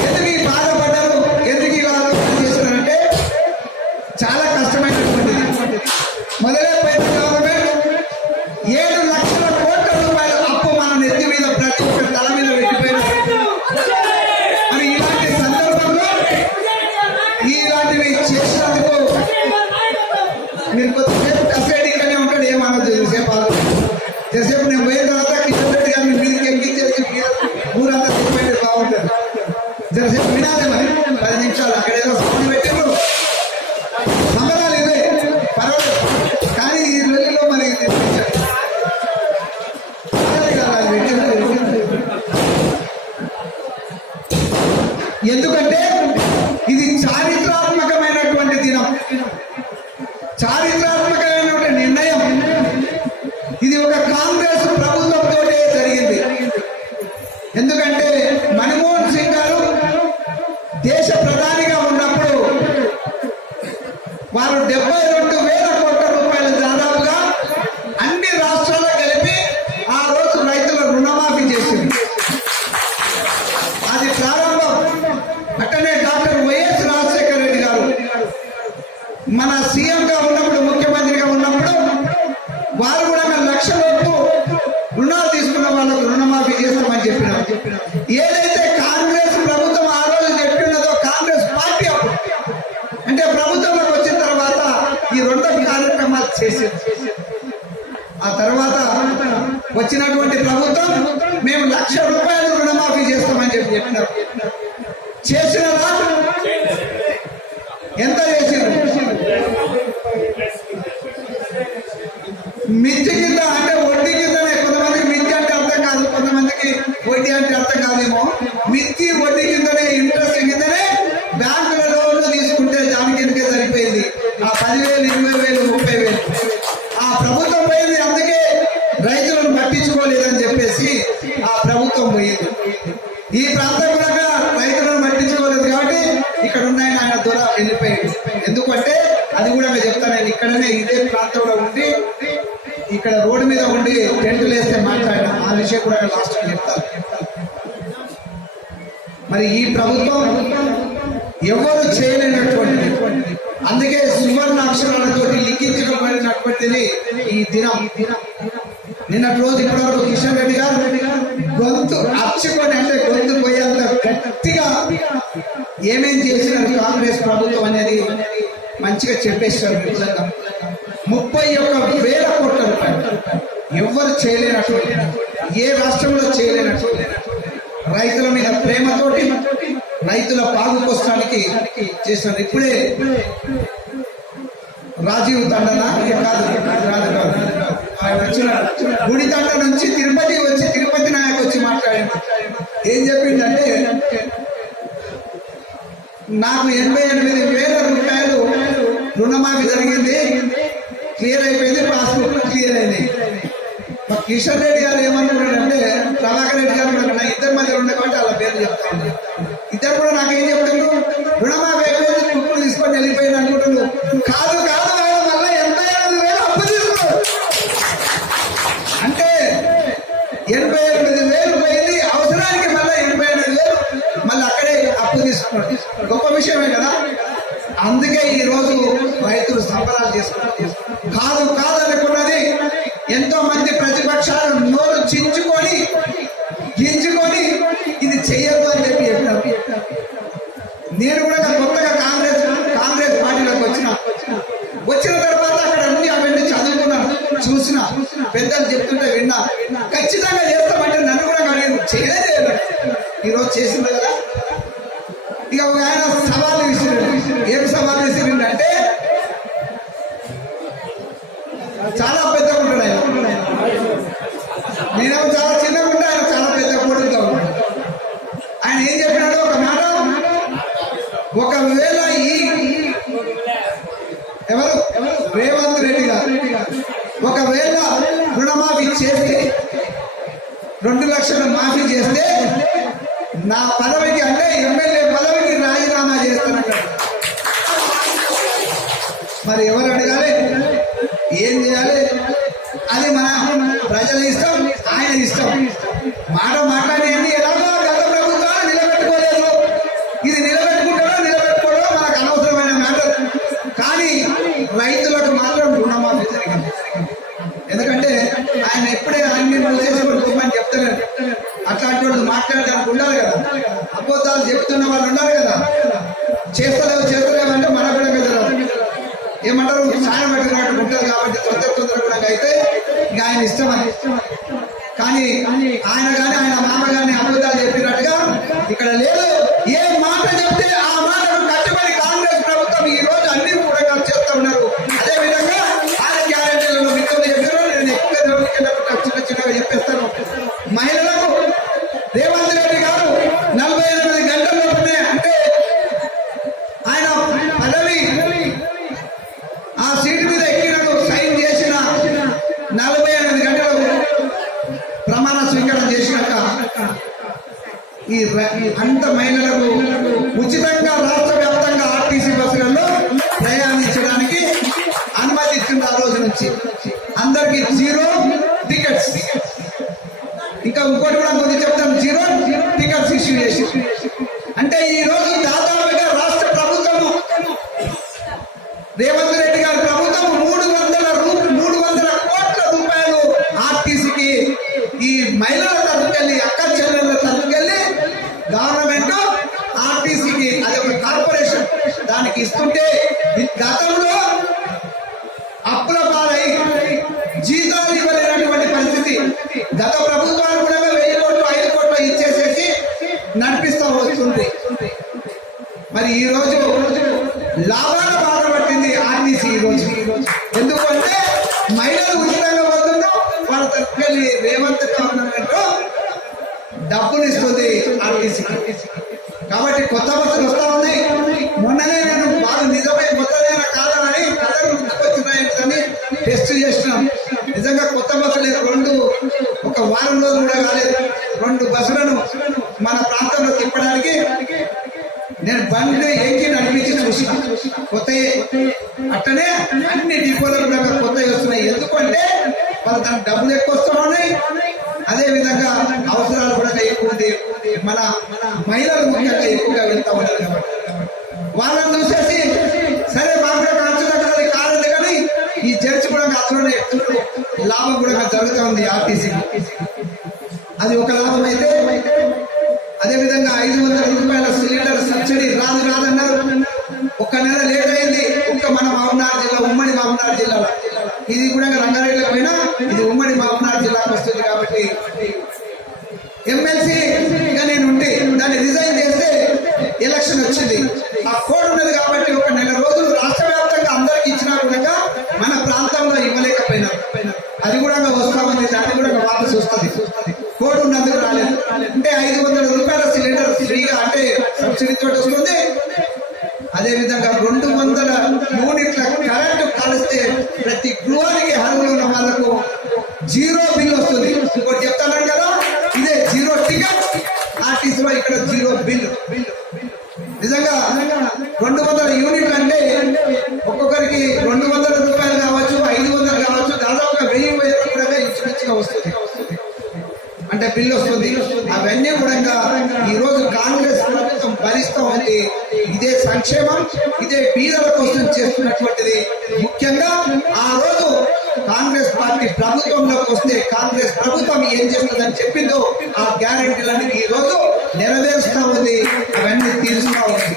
ఎందుకు ఈ బాధపడ్డారు, ఎందుకు ఈ ఆలోచన చేస్తున్నారంటే చాలా కష్టమైనటువంటిది. మొదలే గవర్నమెంట్ 7 లక్షల కోట్ల రూపాయల అప్పు మన నెత్తి మీద ప్రతి ఒక్క తల మీద పెట్టిపోయినారు. మరి ఇలాంటి సందర్భంలో ఇలాంటివి చేసినందుకు మీరు కొద్దిసేపు కసేపు ఇక్కడనే ఉంటాడు, ఏమన్నది చేసేపు నేను పోయిన తర్వాత కిషన్ రెడ్డి గారిని మీదకి ఎక్కించేసి ఊరంతా తీసుకుంటే బాగుంటుంది. జరసేపు వినాలి, మరి 10 నిమిషాలు అక్కడ ఏదో సౌండ్ పెట్టారు, సంబరాలు ఇవే పర్వాలేదు. కానీ ఈ రోజుల్లో మరి ఎందుకంటే ఇది చారిత్రాత్మకమైనటువంటి దినం, చారిత్రాత్మకమైనటువంటి నిర్ణయం. ఇది ఒక కాంగ్రెస్ ప్రభుత్వంతో జరిగింది. ఎందుకంటే మన్మోహన్ సింగ్ గారు దేశ ప్రధానిగా ఉన్నప్పుడు వారు 72,000 కోట్ల రూపాయలు దాదాపుగా అన్ని రాష్ట్రాల్లో కలిపి ఆ రోజు రైతుల రుణమాఫీ చేసింది. అది ప్రారంభం. అట్టనే డాక్టర్ వైఎస్ రాజశేఖర రెడ్డి గారు మన సీఎంగా ఉన్నప్పుడు, ముఖ్యమంత్రిగా ఉన్నప్పుడు వారు కూడా 1,00,000 రుణాలు తీసుకున్న వాళ్ళకు రుణమాఫీ చేస్తామని చెప్పినారు. ఏదైతే కాంగ్రెస్ ప్రభుత్వం ఆ రోజు చెప్పినదో కాంగ్రెస్ పార్టీ అప్పుడు, అంటే ప్రభుత్వంలోకి వచ్చిన తర్వాత ఈ 2 కార్యక్రమాలు చేసింది. ఆ తర్వాత వచ్చినటువంటి ప్రభుత్వం మేము ₹1,00,000 రుణమాఫీ చేస్తామని చెప్పినారు. చేసినదా? ఎంత చేసింది? మిర్చి కింద అంటే వడ్డీ కిందనే. కొంతమందికి మిర్చి అంటే అర్థం కాదు, కొంతమందికి వడ్డీ అంటే అర్థం కాదేమో. మిర్చి వడ్డీ కిందనే, ఇంట్రెస్ట్ కిందనే బ్యాంకుల లోన్లు తీసుకుంటే దాని కిందకే సరిపోయింది. ఆ 10,000 20,000 30,000 ఆ ప్రభుత్వం పోయింది. అందుకే రైతులను పట్టించుకోలేదని చెప్పేసి ఆ ప్రభుత్వం పోయింది. ఈ ప్రాంతం కూడా రైతులను పట్టించుకోలేదు కాబట్టి ఇక్కడ ఉన్నాయని ఆయన ద్వారా వెళ్ళిపోయింది. ఎందుకంటే అది కూడా చెప్తాను, నేను ఇక్కడనే ఇదే ప్రాంతంలో ఉండి ఇక్కడ రోడ్డు మీద ఉండి టెంటులు వేస్తే మాట్లాడినా ఆ విషయం కూడా లాస్ట్ చెప్తాను. మరి ఈ ప్రభుత్వం ఎవరు చేయలేనటువంటి, అందుకే సువర్ణ అక్షరాలతోటి లిఖించబడినటువంటిది ఈ దినం. నిన్నటి రోజు ఇప్పటివరకు కిషన్ రెడ్డి గారు గొంతు అర్చుకొని, అంటే గొంతు పోయేంత గట్టిగా ఏమేం చేసినారు కాంగ్రెస్ ప్రభుత్వం అనేది మంచిగా చెప్పేశారు. 31,000 కోట్ల రూపాయలు ఎవరు చేయలేనటువంటి, ఏ రాష్ట్రంలో చేయలేనటువంటి, రైతుల మీద ప్రేమతోటి రైతుల బాగు కోసడానికి చేసినారు. ఇప్పుడే రాజీవ్ తండన ఆయన వచ్చిన గుడి తండ నుంచి తిరుపతి నాయకు వచ్చి మాట్లాడింది. ఏం చెప్పిందంటే, నాకు 88,000 రూపాయలు రుణమాఫీ జరిగింది, క్లియర్ అయిపోయింది, పాస్బుక్ క్లియర్ అయింది. మా కిషన్ రెడ్డి గారు ఏమనుకున్నాడంటే, ప్రభాకర్ రెడ్డి గారు నా ఇద్దరు మధ్య ఉండే కాబట్టి వాళ్ళ పేర్లు చెప్తా ఉన్నారు. ఇద్దరు కూడా నాకేం చెప్తున్నారు, రుణమాఫీ అయిపోయింది, కుక్కలు తీసుకొని వెళ్ళిపోయింది అనుకుంటున్నారు. కాదు మళ్ళీ 88,000 అప్పు తీసుకున్నారు. అంటే 88,000 పోయింది, అవసరానికి మళ్ళీ 88,000 మళ్ళీ అక్కడే అప్పు తీసుకున్నాడు. గొప్ప విషయమే కదా. అందుకే ఈ రోజు రైతులు సంబరాలు చేసుకున్నారు. కాదు అనుకున్నది ఎంతో మంది ప్రతిపక్షాలు నోరు చించుకొని గింజుకొని ఇది చెయ్యొద్దు అని చెప్పి చెప్పినారు. నేను కూడా కొత్తగా కాంగ్రెస్ పార్టీలోకి వచ్చిన తర్వాత అక్కడ అన్ని అవన్నీ చదువుకున్నాను, చూసిన, పెద్దలు చెప్తుంటే విన్నా. ఖచ్చితంగా చేస్తామంటే నన్ను కూడా నేను చేయలేదు. ఈరోజు చేసింది కదా. ఇక ఒక ఆయన సవాలు విసిరిండు. ఏం సవాలు విసిరిండు అంటే, చాలా పెద్దగా ఉంటాడు ఆయన, నేనేమో చాలా చిన్నగా ఉంటా, ఆయన చాలా పెద్ద కొడుకుగా ఉంటాడు. ఆయన ఏం చెప్పినాడు ఒక మాట, ఒకవేళ ఎవరు రేవంత్ రెడ్డి గారు ఒకవేళ రుణమాఫీ చేస్తే, 2 లక్షలు మాఫీ చేస్తే నా పదవికి, అంటే ఎమ్మెల్యే పదవికి రాజీనామా చేస్తానంటాడు. మరి ఎవరు అడగాలి, ఏం చేయాలి? అది మన ప్రజల ఇష్టం, ఆయన ఇష్టం. మాట్లాడేయండి. ఎలాగో గత ప్రభుత్వాలు నిలబెట్టుకోలేదు, ఇది నిలబెట్టుకోవడం మనకు అనవసరమైన మ్యాటర్. కానీ రైతులకు మాత్రం రుణమాఫీ జరిగింది. ఎందుకంటే ఆయన ఎప్పుడే అన్ని చేసుకొని చెప్తలేరు. అట్లాంటి వాళ్ళు మాట్లాడడానికి ఉండాలి కదా, అబద్ధాలు చెప్తున్న వాళ్ళు ఉండాలి కదా. చేస్తలేవు అంటే మనకు కూడా కదా ఏమంటారు, సాయం పెట్టినట్టు ఉంటుంది. కాబట్టి తొందర అయితే ఇక ఆయన ఇష్టం అని. కానీ ఆయన మామ గాని అబద్ధాలు చెప్పినట్టుగా ఇక్కడ లేదు. ఏ మాట చెప్తే ఆ మాటను కట్టుబడి కాంగ్రెస్ ప్రభుత్వం ఈ రోజు అన్ని కూడా చేస్తా ఉన్నారు. అదే విధంగా ఆయన గ్యారెంటీలను మిత్రులు చెప్పారు. నేను ఎక్కువ చిన్నగా చెప్పేస్తాను. మహిళలకు రేవంత్ రెడ్డి గారు 48 గంటల్లోనే, అంటే ఆయన పదవి ఆ సీటు మీద ఎక్కినట్టు సైన్ చేసిన 48 గంటలు ప్రమాణ స్వీకారం చేసినాక ఈ అంత మహిళలకు ఉచితంగా రాష్ట్ర వ్యాప్తంగా ఆర్టీసీ బస్సులలో ప్రయాణించడానికి అనుమతి ఇచ్చింది. ఆ రోజు నుంచి అందరికి 0 టికెట్స్. ఇంకా ఇంకోటి కూడా ముందు చెప్తాను, 0 టికెట్స్ ఇష్యూ చేసి. అంటే ఈ రోజు దాదాపుగా రాష్ట్ర ప్రభుత్వము, రేవంత్ రెడ్డి గారి ప్రభుత్వం 300 కోట్ల రూపాయలు ఆర్టీసీకి, ఈ మహిళల తరఫుకెళ్ళి, అక్క చెల్లెళ్ళ తరఫుకెళ్ళి గవర్నమెంట్ ఆర్టీసీకి, అది ఒక కార్పొరేషన్, దానికి ఇస్తుంటే గతంలో అప్పుల పాలై జీతాలు ఇవ్వలేనటువంటి పరిస్థితి. గత ప్రభుత్వాలు కూడా 1,000 కోట్లు 5 కోట్లు ఇచ్చేసేసి నడిపిస్తూ వస్తుంది. మరి ఈ రోజు లాభాల బాధ పట్టింది ఆర్టీసీ. ఈ రోజు ఎందుకంటే మహిళలు ఉచితంగా పోతున్నారు, వాళ్ళ తరఫుకెళ్ళి రేవంత్ గవర్నమెంట్ డబ్బులు ఇస్తుంది ఆర్టీసీకి. కాబట్టి కొత్త బస్సులు వస్తా ఉన్నాయి. మొన్ననే నేను బాగా నిజమే కొత్తదైనా కాదని కథలు గుర్తుకొచ్చినాయని టెస్ట్ చేసినాం. నిజంగా కొత్త బస్సులు ఒక వారం రోజులు కూడా కాలేదు. 2 బస్సులను మన ప్రాంతంలో తిప్పడానికి నేను బండి ఎక్కి నడిపించి చూసిన. కొత్త అట్టనే అన్ని డిపోలకు కూడా కొత్తవి వస్తున్నాయి. ఎందుకంటే వాళ్ళు దానికి డబ్బులు ఎక్కువ వస్తూ ఉన్నాయి, అదే విధంగా అవసరాలు కూడా ఎక్కువ ఉంది. మన మహిళలు ముఖ్యంగా ఎక్కువగా వెళ్తా ఉన్నారు కాబట్టి వాళ్ళని చూసేసి సరే మాకు అంచుకుంటే కాలేదు కానీ ఈ చర్చ్ కూడా అందులోనే లాభం కూడా జరుగుతూ ఉంది ఆర్టీసీ. అది ఒక లాభం అయితే అదే విధంగా 500 రూపాయల సిలిండర్ సబ్సిడీ రాదన్నారు. ఒక్క నెల లేట్ అయింది. మన మహబూబ్నగర్ జిల్లా ఉమ్మడి మహబూబ్నగర్ జిల్లాలో ఇది కూడా రంగారెడ్డిలో పోయినా ఇది ఉమ్మడి మహబూబ్నగర్ జిల్లాకు వస్తుంది కాబట్టి ఎమ్మెల్సీగా నేను ఉంటే దాన్ని రిజైన్ చేస్తే ఎలక్షన్ వచ్చింది. ఆ కోడ్ ఉన్నది కాబట్టి ఒక నెల రోజులు రాష్ట్ర వ్యాప్తంగా అందరికి ఇచ్చినా కూడా మన ప్రాంతంలో ఇవ్వలేకపోయినారు. అది కూడా వస్తా ఉంది. దాన్ని కూడా వాపసు వస్తుంది. కోడ్ ఉన్నందుకు రాలేదు. అంటే 500 రూపాయల సిలిండర్ ఫ్రీగా అంటే సబ్సిడీ తోటి వస్తుంది. అదే విధంగా 200 యూనిట్ల కరెంటు కలిస్తే ప్రతి గృహానికి అర్హులు ఉన్న వాళ్ళకు 0 బిల్ వస్తుంది. ఇంకోటి చెప్తాను కదా, ఇదే 0 టికెట్ ఆర్టీసీలో, ఇక్కడ 0 బిల్. నిజంగా 200 యూనిట్లు అంటే ఒక్కొక్కరికి 200 రూపాయలు కావచ్చు, 500 కావచ్చు, దాదాపుగా 1000 కూడా ఇంచుమించుగా వస్తుంది. అంటే బిల్లు వస్తుంది. అవన్నీ కూడా ఈ రోజు కాంగ్రెస్ ప్రభుత్వం భరిస్తూ ఉంది. ఇదే సంక్షేమం, ఇదే బీదల కోసం చేస్తున్నటువంటిది. ముఖ్యంగా ఆ రోజు కాంగ్రెస్ పార్టీ ప్రభుత్వంలోకి వస్తే కాంగ్రెస్ ప్రభుత్వం ఏం చేస్తుందని చెప్పిందో ఆ గ్యారెంటీలన్నీ ఈ రోజు నెరవేరుస్తా ఉంది. అవన్నీ తీరుస్తా ఉంది.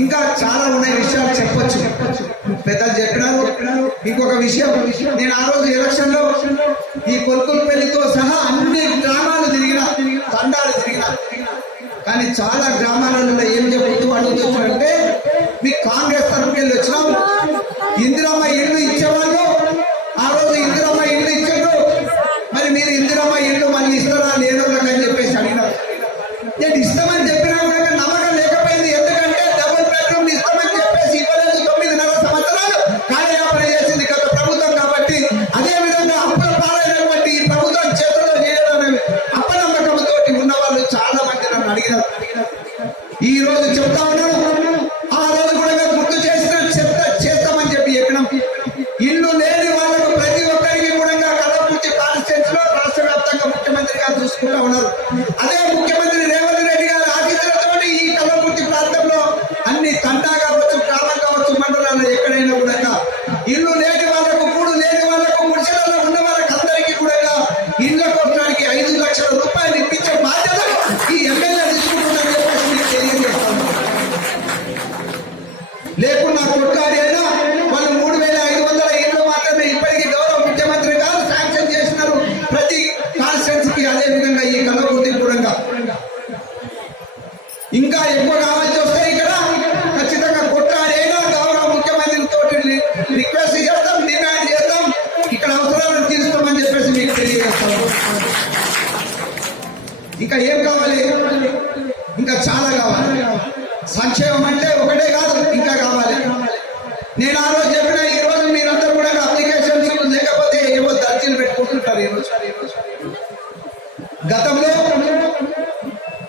ఇంకా చాలా ఉన్నాయి విషయాలు చెప్పొచ్చు, పెద్దలు చెప్పినారు. ఇంకొక విషయం, నేను ఆ రోజు ఎలక్షన్ లో ఈ కొల్కులపల్లితో సహా అన్ని గ్రామాలు తిరిగిన, తండాలు తిరిగిన, కానీ చాలా గ్రామాలలో ఏం చెబుతూ అడుగుతున్నారంటే మీకు కాంగ్రెస్ తరఫుకి వెళ్ళి వచ్చినాం, ఇందిరమ్మ ఇల్లు ఇచ్చేవాళ్ళు ఆ రోజు ఇందిరమ్మ ఇల్లు ఇచ్చారు, మరి మీరు ఇందిరమ్మ ఇల్లు మళ్ళీ ఇస్తారా లేదో అని చెప్పేసి అడిగినారు. నేను ఇస్తామని చెప్పినా కూడా నమ్మకం లేకపోయింది. ఎందుకంటే డబుల్ బెడ్రూమ్ ఇస్తామని చెప్పేసి ఇవ్వలేదు. 9.5 సంవత్సరాలు కార్యయాపన చేసింది గత ప్రభుత్వం కాబట్టి. అదే విధంగా అప్పుల పాలైనటువంటి ఈ ప్రభుత్వం చేతుల్లో చేయడం అపనమ్మకంతో ఉన్న వాళ్ళు చాలా మంది నన్ను అడిగినారు. ఈ రోజు చెప్తా ఉన్నాను, ఆ రోజు కూడా గుర్తు చేస్తామని చెప్పినాం. ఇల్లు లేని వాళ్ళకు ప్రతి ఒక్కరికి కూడా కలవకుర్తి కాన్స్టిట్యూన్సీ లో రాష్ట్ర వ్యాప్తంగా ముఖ్యమంత్రి గారు చూసుకుంటా ఉన్నారు. అదే ముఖ్యమంత్రి రేవంత్ రెడ్డి గారు ఆశీస్సులతో ఈ కలవకుర్తి ప్రాంతంలో అన్ని తండా కావచ్చు, గ్రామం కావచ్చు, మండలాల్లో ఎక్కడైనా కూడా ఇల్లు లేని వాళ్ళకు, కూడు లేని వాళ్ళకు, గుడిసెలలో ఉన్న వాళ్ళకి అందరికీ కూడా ఇళ్ల కొట్టడానికి 5 లక్షల రూపాయలు ఇప్పించే బాధ్యత ఈ ఎమ్మెల్యే తీసుకుంటుందని చెప్పేసి మీకు తెలియజేస్తాను. లేకున్నా కొట్లాడి అయినా వాళ్ళు 3,500 ఇళ్ళు మాత్రమే ఇప్పటికీ గౌరవ ముఖ్యమంత్రి గారు శాంక్షన్ చేసినారు ప్రతి కాన్స్టిట్యూన్సీకి. అదే విధంగా ఈ కలవకుర్తి కూడా ఇంకా ఎక్కువ కావాల్సి వస్తే ఇక్కడ ఖచ్చితంగా కొట్లాడి అయినా గౌరవ ముఖ్యమంత్రి తోటి రిక్వెస్ట్ చేస్తాం, డిమాండ్ చేస్తాం, ఇక్కడ అవసరాలను తీరుస్తామని చెప్పేసి మీకు తెలియజేస్తాం. ఇంకా ఏం కావాలి? ఇంకా చాలా కావాలి. సంక్షేమం అంటే ఒకటే కాదు, ఇంకా కావాలి. నేను ఆ రోజు చెప్పిన, ఈ రోజు మీరందరూ కూడా అప్లికేషన్స్ లేకపోతే ఏవో దర్జీలు పెట్టుకుంటుంటారు. ఈ రోజు గతంలో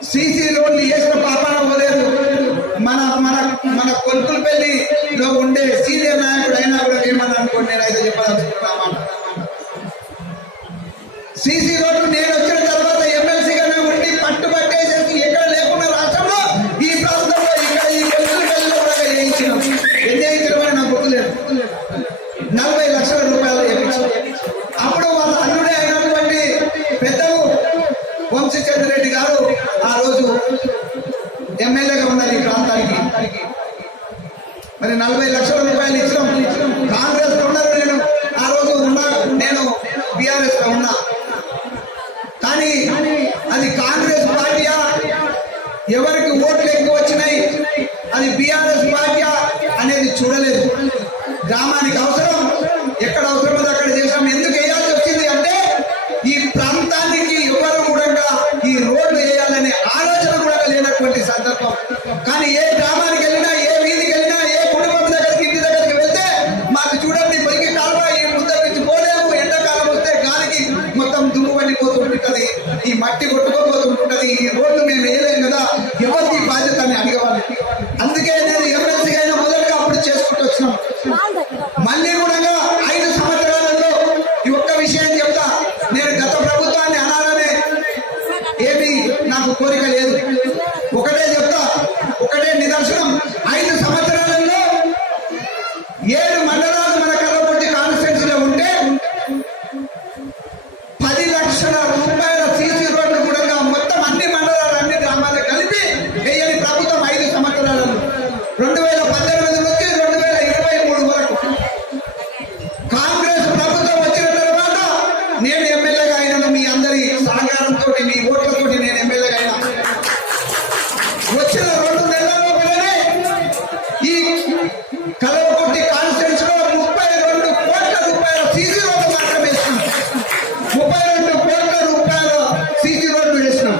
సీసీ రోడ్లు వేసిన పాపన పోలేదు. మన మన మన కొల్కులపల్లిలో ఉండే సీనియర్ నాయకుడు అయినా కూడా ఏమన్నా అనుకోండి, నేనైతే చెప్పాలనుకుంటున్నాను. సీసీ రోడ్లు నేను వచ్చిన తర్వాత ఎమ్మెల్సీగానే ఉండి పట్టుబట్టేసేసి ఎక్కడ లేకుండా రాష్ట్రంలో ఈ ప్రాంతంలో ఇక్కడ ఈ కొల్కులపల్లిలో కూడా వేయించినాం. ఎన్ని వేయించడం నాకు గుర్తులేదు. 40 లక్షల రూపాయలు వేయించాం. అప్పుడు వాళ్ళ అల్లుడే అయినటువంటి పెద్దలు వంశీచంద్రెడ్డి గారు ఆ రోజు ఎమ్మెల్యేగా ఉన్నారు ఈ ప్రాంతానికి. మరి 40 లక్షల రూపాయలు ఇచ్చినాం. కాంగ్రెస్ లో ఉన్నారు, నేను ఆ రోజు నేను బీఆర్ఎస్ లో ఉన్నా. కానీ అది కాంగ్రెస్ పార్టీయా, ఎవరికి ఓట్లు ఎక్కువ వచ్చినాయి, అది బీఆర్ఎస్ పార్టీయా అనేది చూడలేదు. గ్రామానికి అవసరం, ఎక్కడ అవసరమో అక్కడ చేసాం. ఎందుకు వేయాల్సి వచ్చింది అంటే ఈ ప్రాంతానికి ఎవరు కూడా ఈ రోడ్లు వేయాలనే ఆలోచన కూడా లేనటువంటి సందర్భం. కానీ ఏ గ్రామానికి వెళ్ళినా, ఏ వీధికి వెళ్ళినా, ఏ కుటుంబం దగ్గరికి, ఇంటి దగ్గరికి వెళ్తే మాకు చూడండి పొలికి కాలువ ఈ ముద్ద నుంచి పోలేము, ఎండాకాలం వస్తే గాలికి మొత్తం దుమ్ము పడిపోతుంటుంది, ఈ మట్టి కొట్టుకోపోతుంటుంది, ఈ రోడ్లు మేము వేయలేము కదా, ఎవరికి బాధ్యత అని అడిగేవాళ్ళు. అందుకే నేను ఎమ్మెల్సీగా అయినా మొదలుగా అప్పుడు చేసుకుంటూ వచ్చినాం. మళ్ళీ కూడా 5 సంవత్సరాలలో ఈ ఒక్క విషయం చెప్తా. నేను గత ఏమీ నాకు కోరిక లేదు. ఒకటే చెప్తా, ఒకటే నిదర్శనం. 5 సంవత్సరాలలో 7 మండలాలు మన కల్వకుర్తి కాన్స్టిట్యున్సీలో ఉంటే 10 లక్షల రూపాయల సీసీ రోడ్లు కూడా మొత్తం అన్ని మండలాలు అన్ని గ్రామాలు కలిపి వేయని ప్రభుత్వం 5 సంవత్సరాలలో 2018 నుంచి 2023 వరకు. కాంగ్రెస్ ప్రభుత్వం వచ్చిన తర్వాత నేను ఎమ్మెల్యేగా అయినాను. మీ అందరి సహకారంతో, మీ ఓట్లతోటి నేను ఎమ్మెల్యేగా అయినా. వచ్చిన 2 నెలల్లోనే ఈ కల్వకుర్తి కాన్స్టిట్యున్సీలో 32 కోట్ల రూపాయల సీసీ రోడ్లు మాత్రమే వేసినాం. 32 కోట్ల రూపాయల సీసీ రోడ్లు వేసినాం.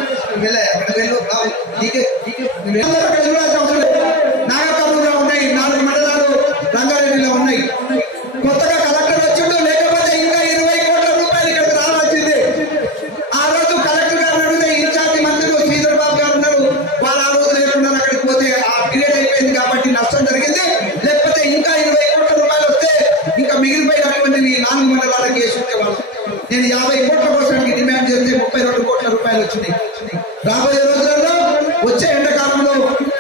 నాగకర్నూలులో ఉన్నాయి, 4 మండలాలు రంగారెడ్డిలో ఉన్నాయి. కొత్తగా కలెక్టర్ వచ్చిండు, లేకపోతే ఇంకా 20 కోట్ల రూపాయలు ఇక్కడికి రావాల్సింది. ఆ రోజు కలెక్టర్ గారు అడిగితే ఇన్ఛార్జి మంత్రులు శ్రీధర్ బాబు గారు ఉన్నారు, వాళ్ళు ఆ రోజు లేకుండా అక్కడికి పోతే ఆ పీరియడ్ అయిపోయింది కాబట్టి నష్టం జరిగింది. లేకపోతే ఇంకా 20 కోట్ల రూపాయలు వస్తే ఇంకా మిగిలిపోయినటువంటి 4 మండలాలకు వేసి ఉండేవాళ్ళు. నేను 50 కోట్ల కోసానికి డిమాండ్ చేస్తే 32 కోట్ల రూపాయలు వచ్చినాయి. రాబోయే రోజులలో వచ్చే ఎండాకాలంలో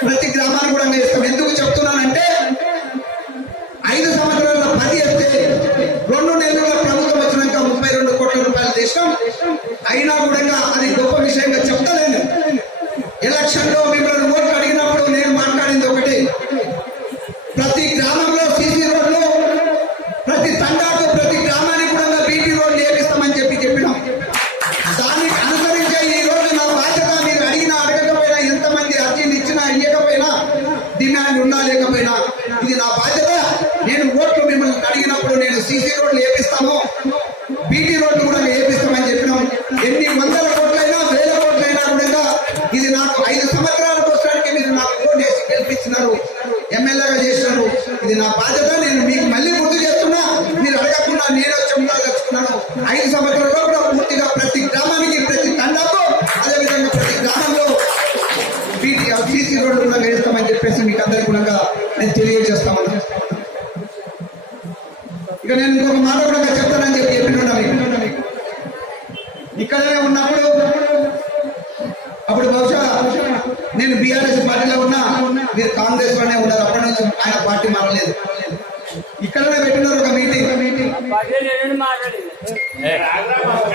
ప్రతి గ్రామాన్ని కూడా వేస్తాం. ఎందుకు చెప్తున్నానంటే 5 సంవత్సరాల 10 వేస్తే 2 నెలల ప్రభుత్వం వచ్చినాక 32 కోట్ల రూపాయలు చేసినాం. అయినా కూడా అది గొప్ప విషయంగా చెప్తలేను. ఎలక్షన్ లో మిమ్మల్ని ఓట్లు అడిగినప్పుడు నేను మాట్లాడింది ఒకటి, ప్రతి గ్రామంలో సీసీ రోడ్లు, ప్రతి తండాకు ప్రతి గ్రామానికి కూడా బీటీ రోడ్లు వేపిస్తామని చెప్పినాం. దాన్ని అనుసరించే ఈ రోజు నా బాధ్యత. మీరు అడిగినా అడగకపోయినా, ఎంతమంది అర్జీలు ఇచ్చినా ఇవ్వకపోయినా, డిమాండ్ ఉన్నా లేకపోయినా, ఇది నా బాధ్యత. నేను ఓట్లు మిమ్మల్ని అడిగినప్పుడు నేను సీసీ రోడ్లు వేపిస్తాను, బీటీ రోడ్లు కూడా వేపిస్తామని చెప్పినాం. ఎన్ని వందల కోట్లైనా 1000 కోట్లైనా కూడా ఇది నాకు 5 సంవత్సరాల కోసానికి మీరు నాకు ఓటు వేసి గెలిపించినారు, ఎమ్మెల్యేగా చేసినారు. ఇది నా బాధ్యత. నేను మీకు మళ్ళీ గుర్తు చేస్తున్నా, మీరు అడగకుండా నేను చెప్తున్నాను. 5 సంవత్సరాల్లో కూడా పూర్తిగా ప్రతి గ్రామానికి, ప్రతి తండాకు, అదేవిధంగా ప్రతి గ్రామంలో సీసీ రోడ్లు కూడా వేస్తామని చెప్పేసి మీకు అందరికీ కూడా నేను తెలియజేస్తామని. ఇక నేను ఇంకొక మాట కూడా చెప్తానని చెప్పినాను. ఇక్కడే ఉన్నప్పుడు అప్పుడు బహుశా నేను బీఆర్ఎస్ పార్టీలో ఉన్నా, మీరు కాంగ్రెస్ లోనే ఉన్నారు. అప్పటి నుంచి ఆయన పార్టీ మారలేదు. ఇక్కడనే పెట్టినారు ఒక మీటింగ్.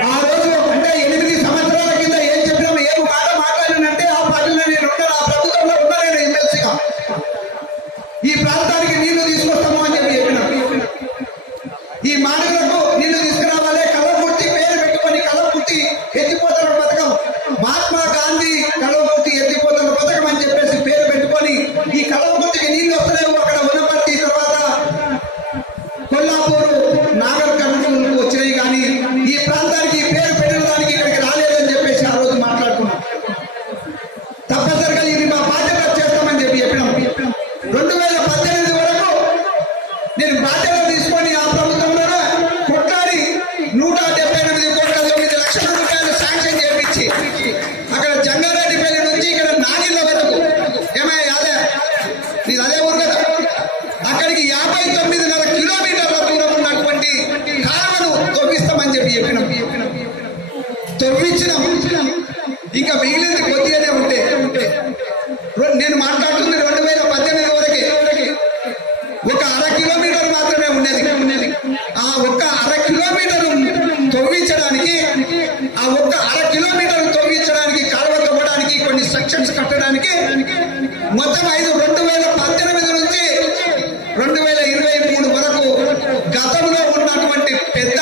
ఆ రోజు అంటే 8 సంవత్సరాల కింద ఏం చెప్పినాము, ఏం మాట మాట్లాడినంటే ఆ పార్టీలో నేను ఉన్నాను, ఆ ప్రభుత్వంలో ఉన్నా నేను ఎమ్మెల్సీగా. ఈ ప్రాంతానికి నీళ్లు తీసుకొస్తాము అని చెప్పినాం. ఈ మానవులకు నీళ్లు తీసుకురావాలి, కల్వకుర్తి పేరు పెట్టుకొని కల్వకుర్తి ఎత్తిపోతల పథకం, మహాత్మా గాంధీ కల్వకుర్తి ఎత్తిపోతల పథకం అని చెప్పేసి పేరు పెట్టుకొని ఈ కల్వకుర్తికి నీళ్లు వస్తలేవు. అక్కడ వనపర్తి తర్వాత కొల్లాపూర్, నాగర్ కర్నూలు వచ్చినాయి, కానీ ఈ ప్రాంతానికి పేరు పెట్టడానికి ఇక్కడికి రాలేదని చెప్పేసి ఆ రోజు మాట్లాడుకున్నాం. తప్పనిసరిగా ఇది మా బాధ్యత చేస్తామని చెప్పినాం. 2018 వరకు నేను బాధ్యత తీసుకొని ఆ ప్రభుత్వంలో కొట్లాడి 178 కోట్ల 9 లక్షల రూపాయలు శాంక్షన్ చేయించి అక్కడ జంగారెడ్డిపల్లి నుంచి ఇక్కడ నాగిళ్ళ వరకు ఏమయ్యా అదే ఇది అదే ఊరు కదా, అక్కడికి 59.5 కిలోమీటర్ల దూరం ఉన్నటువంటి కాలువను తవ్విస్తామని చెప్పినాం. తవ్వించినాం. ఇంకా మిగిలింది కొద్దిగానే ఉంటే నేను మాట్లాడుతుంది 2018 వరకే. ఒక 1/2 కిలోమీటర్ మాత్రమే ఉండేది. ఆ ఒక్క 1/2 కిలోమీటర్ తవ్వించడానికి, ఆ ఒక్క 1/2 కిలోమీటర్ తవ్వించడానికి, కాలువ తవ్వడానికి, కొన్ని సెక్షన్స్ కట్టడానికి మొత్తం 2018 నుంచి 2023 వరకు గతంలో ఉన్నటువంటి పెద్ద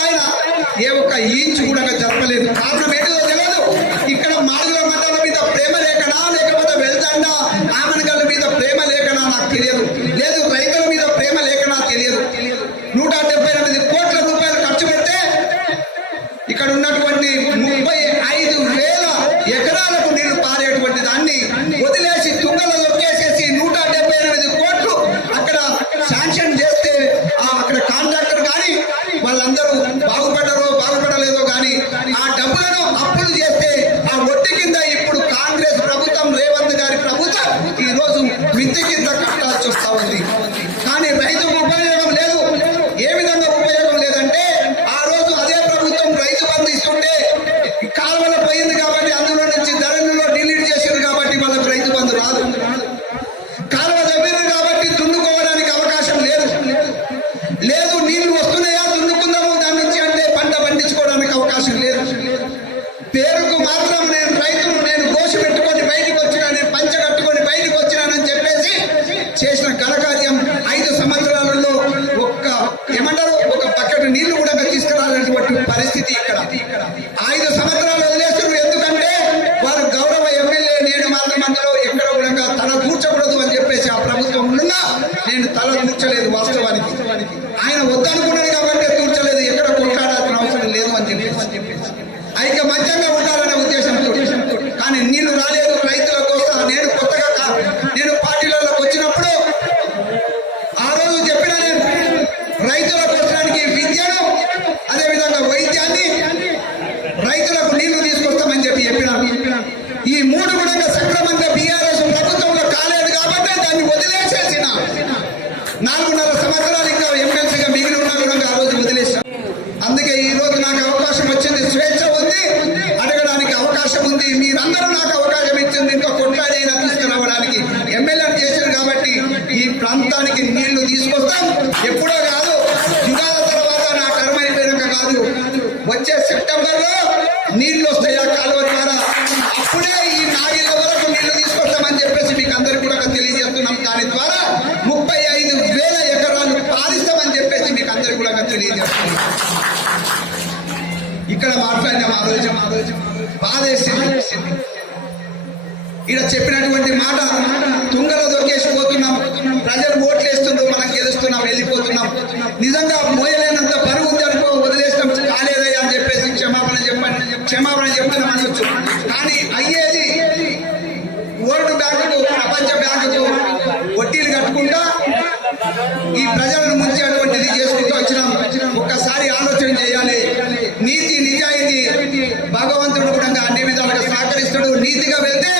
ఏ ఒక్క ఇంచు కూడా జరపలేదు. కారణం ఏంటో తెలియదు. ఇక్కడ మాదిగ మండలం నేను తల తూర్చలేదు. వాస్తవానికి ఆయన వద్దనుకున్నాడు కాబట్టి తూర్చలేదు. ఎక్కడ కొట్లాడాల్సిన అవసరం లేదు అని చెప్పేసి ఐకమత్యంగా ఉండాలనే ఉద్దేశంతో. కానీ నీళ్లు రాలేదు రైతుల కోసం. నేను కొత్తగా నేను పార్టీలలోకి వచ్చినప్పుడు ఆ రోజు చెప్పిన నేను రైతుల కోసడానికి విద్యను, అదేవిధంగా వైద్యాన్ని, రైతులకు నీళ్లు తీసుకొస్తామని చెప్పినాను. ఈ మూడు కూడా సక్రమంగా బీఆర్ఎస్ ప్రభుత్వంలో కాలేదు కాబట్టి దాన్ని వదిలేసేసిన 4.5 సంవత్సరాలు ఇంకా ఎమ్మెల్సీగా మిగిలి ఉన్నా కూడా ఆ రోజు వదిలేసాను. అందుకే ఈ రోజు నాకు అవకాశం వచ్చింది. స్వేచ్ఛ ఉంది, అడగడానికి అవకాశం ఉంది. మీరందరూ నాకు అవకాశం ఇచ్చింది ఇంకా కొట్లాడైనా తీసుకురావడానికి. ఎమ్మెల్యేలు చేశారు కాబట్టి ఈ ప్రాంతానికి నీళ్లు తీసుకొస్తాం. ఎప్పుడో కాదు, యుగాల తర్వాత నా కర్మ అయిపోయినాక కాదు, వచ్చే సెప్టెంబర్ లో నీళ్లు వస్తాయి ఆ కాలువ ద్వారా. అప్పుడే ఈ నాగిల వరకు నీళ్లు తీసుకొస్తామని చెప్పేసి మీకు అందరికీ కూడా తెలియజేస్తున్నాం. దాని ద్వారా 35,000 ఎకరాలు పాలిస్తామని చెప్పేసి మీకు అందరికీ కూడా తెలియజేస్తున్నాం. ఇక్కడ మాట్లాడినాం ఆ రోజు బాధేసింది. ఇక్కడ చెప్పినటువంటి మాట తుంగలో దొక్కేసి పోతున్నాం. ప్రజలు ఓట్లు వేస్తుండ్రు, మనం గెలుస్తున్నాం, వెళ్ళిపోతున్నాం. నిజంగా మోయలేనంత బరువు ఉంది అనుకో, వదిలేస్తాం, కాలేదయ్యా అని చెప్పేసి క్షమాపణ చెప్పని అనొచ్చు. కానీ అయ్యేది వరల్డ్ బ్యాంకుకు, ప్రపంచ బ్యాంకుకు వడ్డీలు కట్టుకుంటా ఈ ప్రజలను ముంచేటువంటిది చేసుకుంటూ వచ్చినాం. ఒక్కసారి ఆలోచన చేయాలి. నీతి నిజాయితీ భగవంతుడు కూడా అన్ని విధాలుగా సహకరిస్తాడు. నీతిగా వెళ్తే,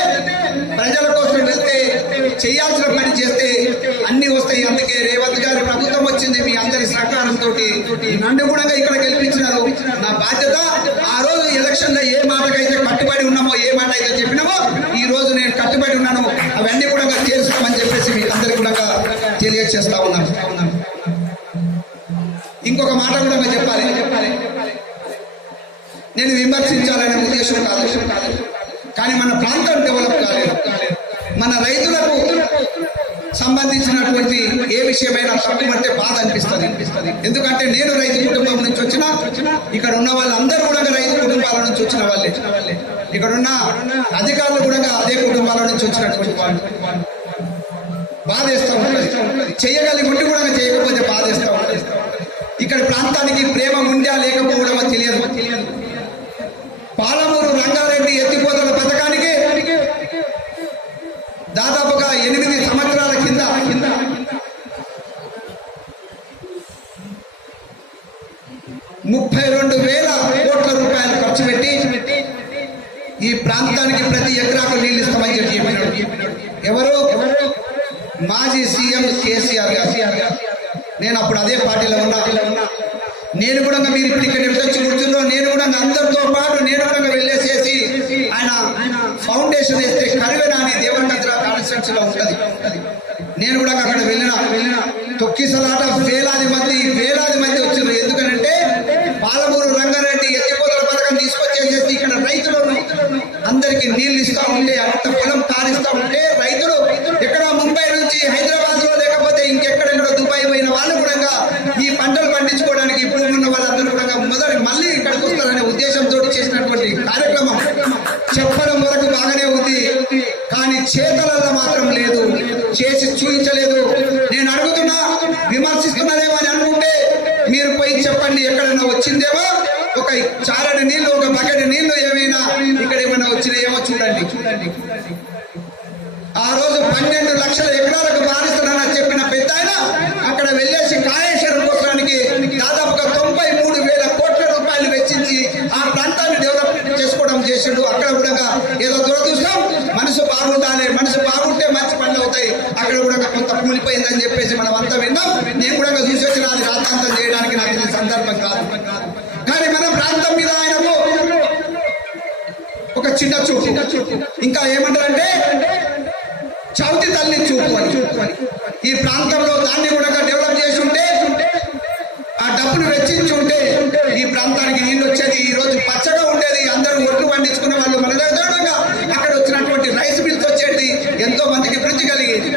ప్రజల కోసం వెళ్తే, చేయాల్సిన పని చేస్తే అన్ని వస్తాయి. అందుకే రేవంత్ గారి ప్రభుత్వం వచ్చింది మీ అందరి సహకారంతో. నన్ను కూడా ఇక్కడ గెలిపించినారు. నా బాధ్యత ఆ రోజు ఎలక్షన్ లో ఏ మాటకైతే కట్టుబడి ఉన్నామో, ఏ మాట అయితే చెప్పినామో ఈ రోజు నేను కట్టుబడి ఉన్నాను. అవన్నీ కూడా చేస్తామని చెప్పేసి మీకు అందరికి కూడా తెలియజేస్తా ఉన్నాను. ఇంకొక మాట కూడా చెప్పాలి. నేను విమర్శించాలనే ఉద్దేశం కాదు, కానీ మన ప్రాంతం డెవలప్ కాలేదు. మన రైతులకు సంబంధించినటువంటి ఏ విషయమైనా తప్పు అంటే బాధ అనిపిస్తుంది. ఎందుకంటే నేను రైతు కుటుంబం నుంచి వచ్చిన, ఇక్కడ ఉన్న వాళ్ళందరూ కూడా రైతు కుటుంబాల నుంచి వచ్చిన వాళ్ళే. ఇక్కడ ఉన్న అధికారులు కూడా అదే కుటుంబాల నుంచి వచ్చినటువంటి వాళ్ళు. బాధేస్తూ ఉంటుంది. చేయగలిగి ఉండి కూడా చేయకపోతే బాధేస్తూ ఉంటుంది. ఇక్కడ ప్రాంతానికి ప్రేమ ఉండా లేకపోవడమో తెలియదు. పాలమూరు రంగారెడ్డి ఎత్తిపోతల పథకానికి దాదాపుగా 8 సంవత్సరాల కింద 32,000 కోట్ల రూపాయలు ఖర్చు పెట్టి ఈ ప్రాంతానికి ప్రతి ఎకరాకు నీళ్ళు ఇస్తామని చెప్పినాడు. ఎవరు? మాజీ సీఎం కేసీఆర్ గారు. నేను అప్పుడు అదే పార్టీలో ఉన్నా. నేను కూడా మీరు ఇప్పుడు ఇక్కడ వచ్చి కూర్చున్నాను. నేను కూడా అందరితో పాటు నేను కూడా వెళ్ళేసేసి ఆయన ఫౌండేషన్ వేస్తే కరివేనా అని దేవరకద్ర కాన్స్టిట్యూన్సీ లో ఉంటది. నేను కూడా అక్కడ వెళ్ళిన తొక్కిసలాట వేలాది మంది వచ్చారు. ఎందుకంటే పాలమూరు రంగారెడ్డి ఎత్తిపోతల పథకం తీసుకొచ్చేసేసి ఇక్కడ రైతులను అందరికి నీళ్లు ఇస్తా ఉంటే, అంత పొలం తారిస్తా ఉంటే రైతులు ఎక్కడ ముంబై నుంచి హైదరాబాద్ లో లేకపోతే ఇంకెక్కడెక్కడో దుబాయ్ పోయిన వాళ్ళు కూడా ఈ పంటలు పండించుకోవడానికి భూమి ఉన్న వాళ్ళందరూ కూడా మళ్ళీ ఇక్కడికి వస్తారనే ఉద్దేశంతో చేసినటువంటి కార్యక్రమం చెప్పడం వరకు బాగానే ఉంది, కానీ చేతలలో మాత్రం లేదు, చేసి చూపించలేదు. నేను అడుగుతున్నా, విమర్శిస్తున్నారేమో అని అనుకుంటే మీరు పోయి చెప్పండి, ఎక్కడైనా వచ్చిందేమో ఒక చారడి నీళ్లు, ఒక బకెట్ నీళ్లు ఏమైనా ఇక్కడ ఏమైనా వచ్చినాయేమో చూడండి. ఆ రోజు 12 లక్షల ఎకరాలకు మారుస్తానని చెప్పిన పెద్ద ఆయన అక్కడ వెళ్ళేసి కాళేశ్వరం కోసడానికి దాదాపుగా 93,000 కోట్ల రూపాయలు వెచ్చించి ఆ ప్రాంతాన్ని డెవలప్ చేసుకోవడం చేసిండు. అక్కడ కూడా ఏదో దురదృష్టం, మనసు బాగుండాలి, మనసు బాగుంటే మంచి పనులు అవుతాయి. అక్కడ కూడా కొంత కూలిపోయిందని చెప్పేసి మనం అంతా విన్నాం. నేను కూడా చూసి వచ్చిన అది రాద్ధాంతం చేయడానికి నాకు ఇది సందర్భం కాదు. కానీ మన ప్రాంతం మీద ఆయనకు ఒక చిన్న చూపు, ఇంకా ఏమంటారంటే చౌతి తల్లి చూపు అని. ఈ ప్రాంతంలో దాన్ని కూడా డెవలప్ చేసి ఉంటే, ఆ డబ్బులు వెచ్చించి ఉంటే ఈ ప్రాంతానికి నీళ్ళు వచ్చేది, ఈ రోజు పచ్చగా ఉండేది, అందరూ ఒడ్లు పండించుకునే వాళ్ళు. మన అక్కడ వచ్చినటువంటి రైస్ మిల్స్ వచ్చేది, ఎంతో మందికి వృద్ధి కలిగేది.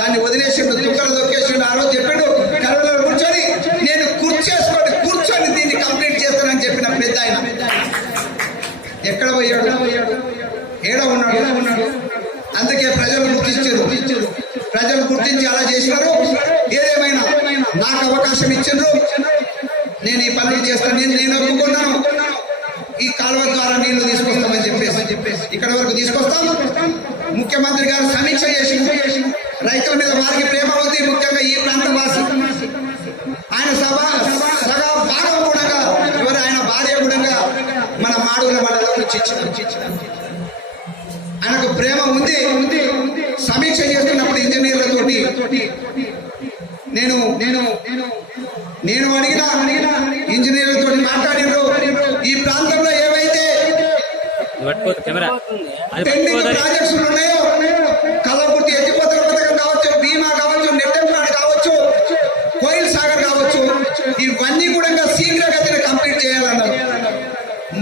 దాన్ని వదిలేసిండు, దుఃఖాలు దొక్కేసిండు. ఆ రోజు చెప్పాడు కరోనాలో కూర్చొని నేను కూర్చొని దీన్ని కంప్లీట్ చేస్తానని చెప్పిన పెద్ద ఆయన ఎక్కడ పోయాడు? ఏడ ఉన్నాడు? అందుకే ప్రజలు గుర్తించారు. ప్రజలు గుర్తించి అలా చేసినారు. ఏదేమైనా నాకు అవకాశం ఇచ్చిండ్రు, నేను ఈ పనులు చేస్తాను. నేను ఒప్పుకున్నాను, ఈ కాలువ ద్వారా నీళ్లు తీసుకొస్తామని చెప్పేసి ఇక్కడ వరకు తీసుకొస్తాం. ముఖ్యమంత్రి గారు సమీక్ష చేసి రైతుల మీద వారికి ప్రేమ ఉంది, ముఖ్యంగా ఈ ప్రాంత వాసి. ఆయన సగా భాగం కూడా ఎవరు ఆయన భార్య కూడా మన మాడుగుల మండలం నుంచి ఇచ్చిన ఆయనకు ప్రేమ ఉంది. సమీక్ష చేస్తున్నప్పుడు ఇంజనీర్లతోటి నేను అడిగిన ఇంజనీర్లతో మాట్లాడినరు. ఈ ప్రాంతంలో ఏవైతే పెండింగ్ ప్రాజెక్ట్స్ ఉన్నాయో, కల్లకుర్తి ఎత్తిపోతల పథకం కావచ్చు, భీమా కావచ్చు, నెట్టెంపాడు కావచ్చు, కోయిల్ సాగర్ కావచ్చు, ఇవన్నీ కూడా శీఘ్రగతిని కంప్లీట్ చేయాలన్నారు.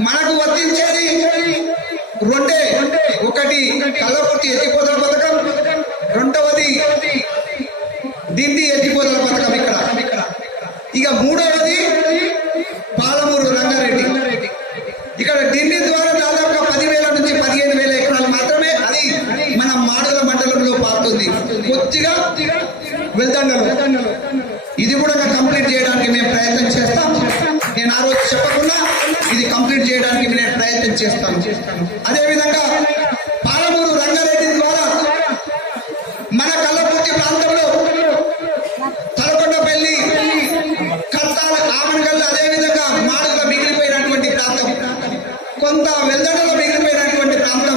మనకు వర్తించేది రెండే, ఒకటి కల్లకుర్తి ఎత్తిపోతల పథకం, రెండవది దిండి ఎత్తిపోతల పథకం ఇక్కడ. ఇక మూడవది పాలమూరు రంగారెడ్డి. ఇక్కడ దిండి ద్వారా దాదాపుగా 10,000 నుంచి 15,000 ఎకరాలు మాత్రమే అది మన మాడుగుల మండలంలో పారుతుంది. కొద్దిగా వెళ్తాండలు ఇది కూడా కంప్లీట్ చేయడానికి మేము ప్రయత్నం చేస్తాం. నేను ఆ రోజు చెప్పకుండా ఇది కంప్లీట్ చేయడానికి నేను ప్రయత్నం చేస్తాను. అదేవిధంగా పాలమూరు రంగారెడ్డి ద్వారా మన కల్లకుర్తి ప్రాంతంలో తలకొండపల్లి, కత్తాల, ఆమన్గల్, అదేవిధంగా మాడుగుల మిగిలిపోయినటువంటి ప్రాంతం, కొంత వెల్దడలో మిగిలిపోయినటువంటి ప్రాంతం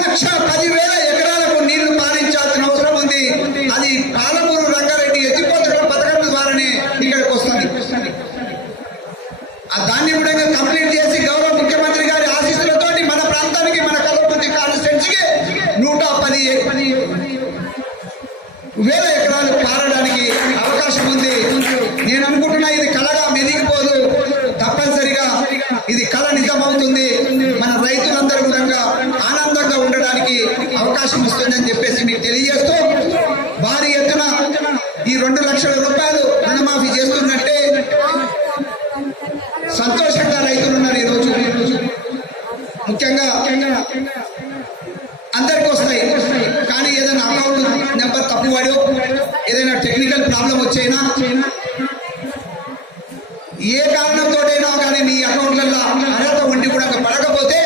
1,10,000 ఎకరాలకు నీళ్లు పారించాల్సిన అవసరం ఉంది. అది పాలమూరు రంగారెడ్డి ఎత్తిపోతల పథకం ద్వారానే ఇక్కడికి వస్తుంది. దాన్ని కూడా కంప్లీట్ చేసి గౌరవ ముఖ్యమంత్రి గారి ఆశీస్సులతో మన ప్రాంతానికి, మన కల్లకుర్తి కాన్స్టిట్యున్సీకి 110,000 ఎకరాలు పారడానికి అవకాశం ఉంది. నేను అనుకుంటున్నా ఇది కళగా మెదిగిపోదు, తప్పనిసరిగా ఇది కళ నిజమవుతుంది. మన రైతులందరూ కూడా ఆనందంగా ఉండడానికి అవకాశం ఇస్తుందని చెప్పేసి మీకు తెలియజేస్తూ, భారీ ఎత్తున ఈ 2 లక్షల రూపాయలు రుణమాఫీ చేస్తున్నట్టే సంతోషంగా రైతులు ఉన్నారు ఈరోజు. ముఖ్యంగా అందరికి వస్తాయి, కానీ ఏదైనా అకౌంట్ నెంబర్ తప్పువాడు, ఏదైనా టెక్నికల్ ప్రాబ్లం వచ్చైనా, ఏ కారణంతోటైనా కానీ మీ అకౌంట్లలో అర్హత ఉండి కూడా పడకపోతే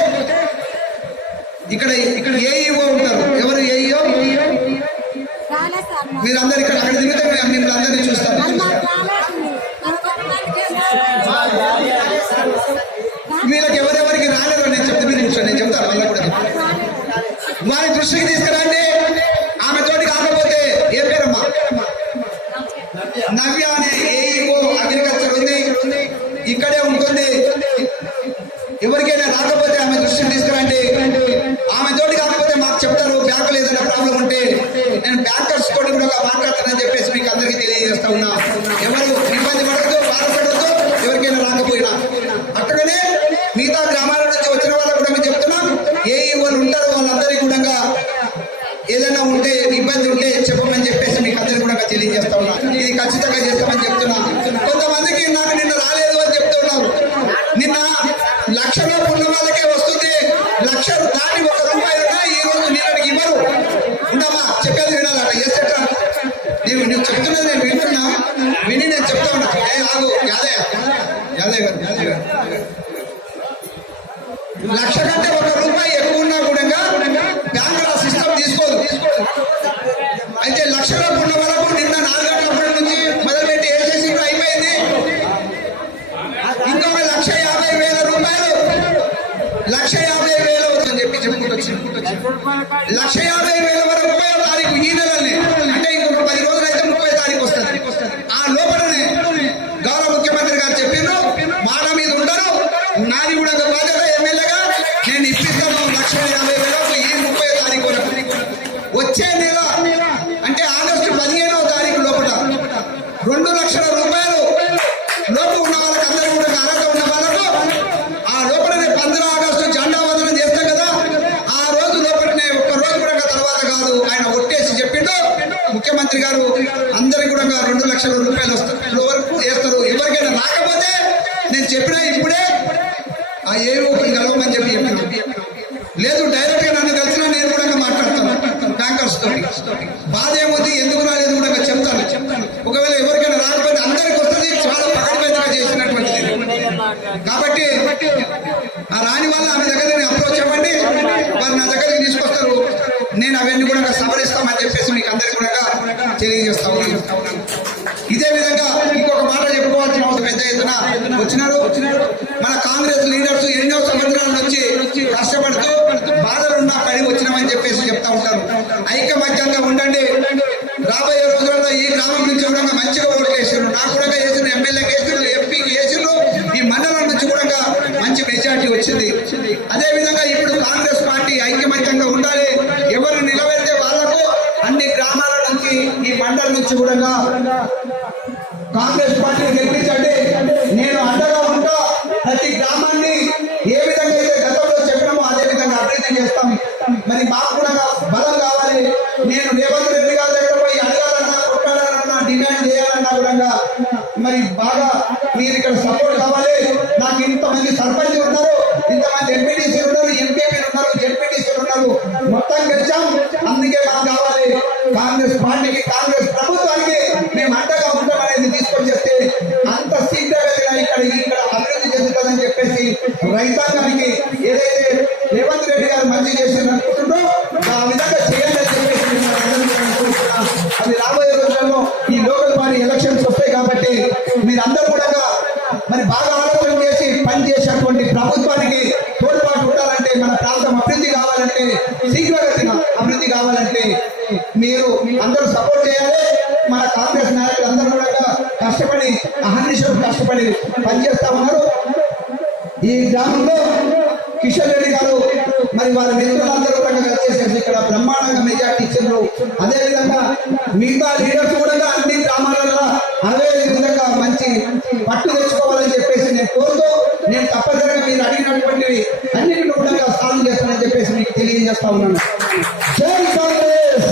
ఇక్కడ ఏఈఓ ఉంటారు. ఎవరు ఏఈఓ? మీరందరూ ఇక్కడ అక్కడ దిగితే మిమ్మల్ని అందరినీ చూస్తారు. వీళ్ళకి ఎవరెవరికి రాలేదో నేను చెప్తాను వాళ్ళకి కూడా. వారి దృష్టికి తీసుకురండి. ఆమె తోటి కాకపోతే ఏ పేరమ్మా? నవ్య అనే ఏఈఓ అగ్రికల్చర్ ఉంది, ఇక్కడే ఉంటుంది. ఎవరికైనా రాకపోతే ఆమె దృష్టికి తీసుకురండి. ఆమె తోటి కాకపోతే మాకు చెప్తారు. బ్యాంకులు ఏదైనా ప్రాబ్లం ఉంటే నేను బ్యాంకర్స్ తోటి కూడా మాట్లాడతానని చెప్పేసి మీకు అందరికీ తెలియజేస్తా ఉన్నా. ఎవరు ఇబ్బంది పడద్దు, బాధపడద్దు, ఎవరికైనా రాకపోయినా. అక్కడనే మిగతా గ్రామాల నుంచి వచ్చిన వాళ్ళకు కూడా మేము చెప్తున్నాం, ఏఈఓలు ఉంటారు, వాళ్ళందరికీ కూడా ఏదైనా ఉంటే ఇబ్బంది ఉంటే చెప్పమని చెప్పేసి మీకు అందరికీ కూడా తెలియజేస్తా ఉన్నా. ఇది ఖచ్చితంగా చేస్తామని చెప్తున్నా. కొంతమందికి నాకు నిన్న రాలేదు అని చెప్తున్నారు. నిన్న 1,00,000 ఉన్న వాళ్ళకే వస్తుంది. 1,00,000 దాటి 1 రూపాయి ఉన్నా ఈ రోజు నీళ్ళకి ఇవ్వరు. ఉండమ్మా, చెప్పేది వినాలట. ఎస్ఎట్రా నువ్వు చెప్తున్నది నేను వింటున్నా, విని నేను చెప్తా ఉన్నా. ఆగు యాదయ్య గారు, 1,00,000 కంటే 1 రూపాయి ఎక్కువ ఉన్నా కూడా బ్యాంకుల సిస్టమ్ తీసుకోదు. అయితే 1,00,000 ఉన్న వరకు నిన్న 4 గంటలప్పటి నుంచి మొదలుపెట్టి ఏం చేసి అయిపోయింది. ఇంకొక 1,50,000 రూపాయలు, 1,50,000 అని చెప్పి చెప్పుకుంటొచ్చు. 1,50,000 వరకు 30వ తారీఖు ఈ నెలనే, అంటే ఇంకొక 10 రోజులు అయితే 30వ తారీఖు వస్తుంది. ఆ లోపలనే గౌరవ ముఖ్యమంత్రి గారు చెప్పారు, మాట మీద ఉండరు, నాది కూడా బాధ్యత ఎమ్మెల్యేగా నేను ఇప్పిస్తాను 1,50,000 ఈ 30వ తారీఖు వరకు. వచ్చే నెల అంటే ఆగస్టు 15వ తారీఖు లోపల 2 లక్షల రూపాయలు లోపు ఉన్న వాళ్ళకి అందరూ కూడా అర్హత ఉన్న వాళ్ళకు ఆ లోపలనే 15 ఆగస్టు జెండా వందనం చేస్తాం కదా, ఆ రోజు లోపలనే 1 రోజు కూడా తర్వాత కాదు ఆయన ఒట్టేసి చెప్పిండు ముఖ్యమంత్రి గారు. అందరికి కూడా 2 లక్షల రూపాయలు వరకు వేస్తారు. ఎవరికైనా రాకపోతే నేను చెప్పినా ఇప్పుడే ఆ ఏఓకి కలవమని చెప్పి చెప్పిన, లేదు డైరెక్ట్ గా నన్ను కలిసినా నేను కూడా మాట్లాడతాను బ్యాంకర్స్ తోటి. బాధ ఏమవుతుంది, ఎందుకు రాలేదు కూడా చెప్తాను. ఒకవేళ ఎవరికైనా రాకపోతే అందరికి వస్తుంది, చాలా పకడ్బందీగా చేసినటువంటిది. కాబట్టి ఆ రాని వల్ల ఆమె దగ్గర నేను అప్రోచ్ అవ్వండి, వారు నా దగ్గరికి తీసుకొస్తారు. నేను అవన్నీ కూడా సవరిస్తామని చెప్పేసి మీకు అందరికి కూడా తెలియజేస్తా ఉన్నాను. ఇదే విధంగా ఇంకొక మాట చెప్పుకోవాల్సిన అవసరం పెద్ద ఎత్తున వచ్చినారు. మన కాంగ్రెస్ లీడర్స్ ఎన్నో సంవత్సరాల నుంచి కష్టపడుతూ బాధలున్నా పడి వచ్చినామని చెప్పేసి చెప్తా ఉంటారు. ఐకమత్యంగా ఉండండి. రాబోయే రోజుల్లో ఈ గ్రామం నుంచి కూడా మంచిగా ఓట్లు వేసారు, నాకు కూడా వేసిన ఎమ్మెల్యేకి వేసారు, ఎంపీకి వేసారు. ఈ మండలం నుంచి కూడా మంచి మెజార్టీ వచ్చింది. అదే విధంగా ఇప్పుడు కాంగ్రెస్ పార్టీ ఐకమత్యంగా ఉండాలి. ఎవరు నిలబెడితే వాళ్లకు అన్ని గ్రామాల నుంచి ఈ మండలం నుంచి కూడా కాంగ్రెస్ పార్టీని గెలిపించండి. నేను అండగా ఉంటా. ప్రతి గ్రామాన్ని ఏ విధంగా అయితే గతంలో చెప్పినామో అదే విధంగా అభివృద్ధి చేస్తాం. మరి మాకు కూడా బలం కావాలి. నేను రేవంత్ రెడ్డి గారి దగ్గర పోయి అడగాలన్నా, కొట్టాలన్నా, డిమాండ్ చేయాలన్నా కూడా మరి బాగా మీరు ఇక్కడ సపోర్ట్ కావాలి. నాకు ఇంతమంది సర్పంచ్ ఉన్నారు, ఇంతమంది ఎంపీటీసీలు ఉన్నారు, ఎంపీపీలు ఉన్నారు, జెడ్పీటీసీలు ఉన్నారు, మొత్తం గెలిచాం. అందుకే మాకు కావాలి కాంగ్రెస్ పార్టీకి, కాంగ్రెస్ ప్రభుత్వానికి మేము అండగా ఉంటామనేది తీసుకొచ్చేస్తే అంత శీఘ్రగతిగా ఇక్కడ అభివృద్ధి చెందుతుందని చెప్పేసి రైతాంగానికి ఏదైతే రేవంత్ రెడ్డి గారు మంచి చేసింది అనుకుంటుందో ఆ విధంగా చేయాలని చెప్పేసి అది రాబోయే రోజుల్లో ఈ లోకల్ బాడీ ఎలక్షన్స్ వస్తాయి. కాబట్టి మీరందరూ కూడా మరి బాగా ఆలోచన చేసి పనిచేసేటువంటి ప్రభుత్వానికి తోడ్పాటు ఉండాలంటే, మన ప్రాంతం అభివృద్ధి కావాలంటే, శీఘ్రగతిన అభివృద్ధి కావాలంటే మీరు అందరూ సపోర్ట్ చేయాలి. మన కాంగ్రెస్ నాయకులు అందరూ కూడా కష్టపడి అహర్నిశలు కష్టపడి పనిచేస్తా ఉన్నారు. ఈ గ్రామంలో కిషన్ రెడ్డి గారు మరి వారి మిత్రులందరూ కూడా వచ్చేసేసి ఇక్కడ బ్రహ్మాండంగా మెజార్టీ ఇచ్చారు. అదేవిధంగా మిగతా లీడర్స్ కూడా అన్ని గ్రామాలలో అదే విధంగా మంచి పట్టు తెచ్చుకోవాలని చెప్పేసి నేను కోరుతూ, నేను తప్పనిసరిగా మీరు అడిగినటువంటివి అన్నింటినీ కూడా సాల్వ్ చేస్తానని చెప్పేసి మీకు తెలియజేస్తా ఉన్నాను. జై కాంగ్రెస్.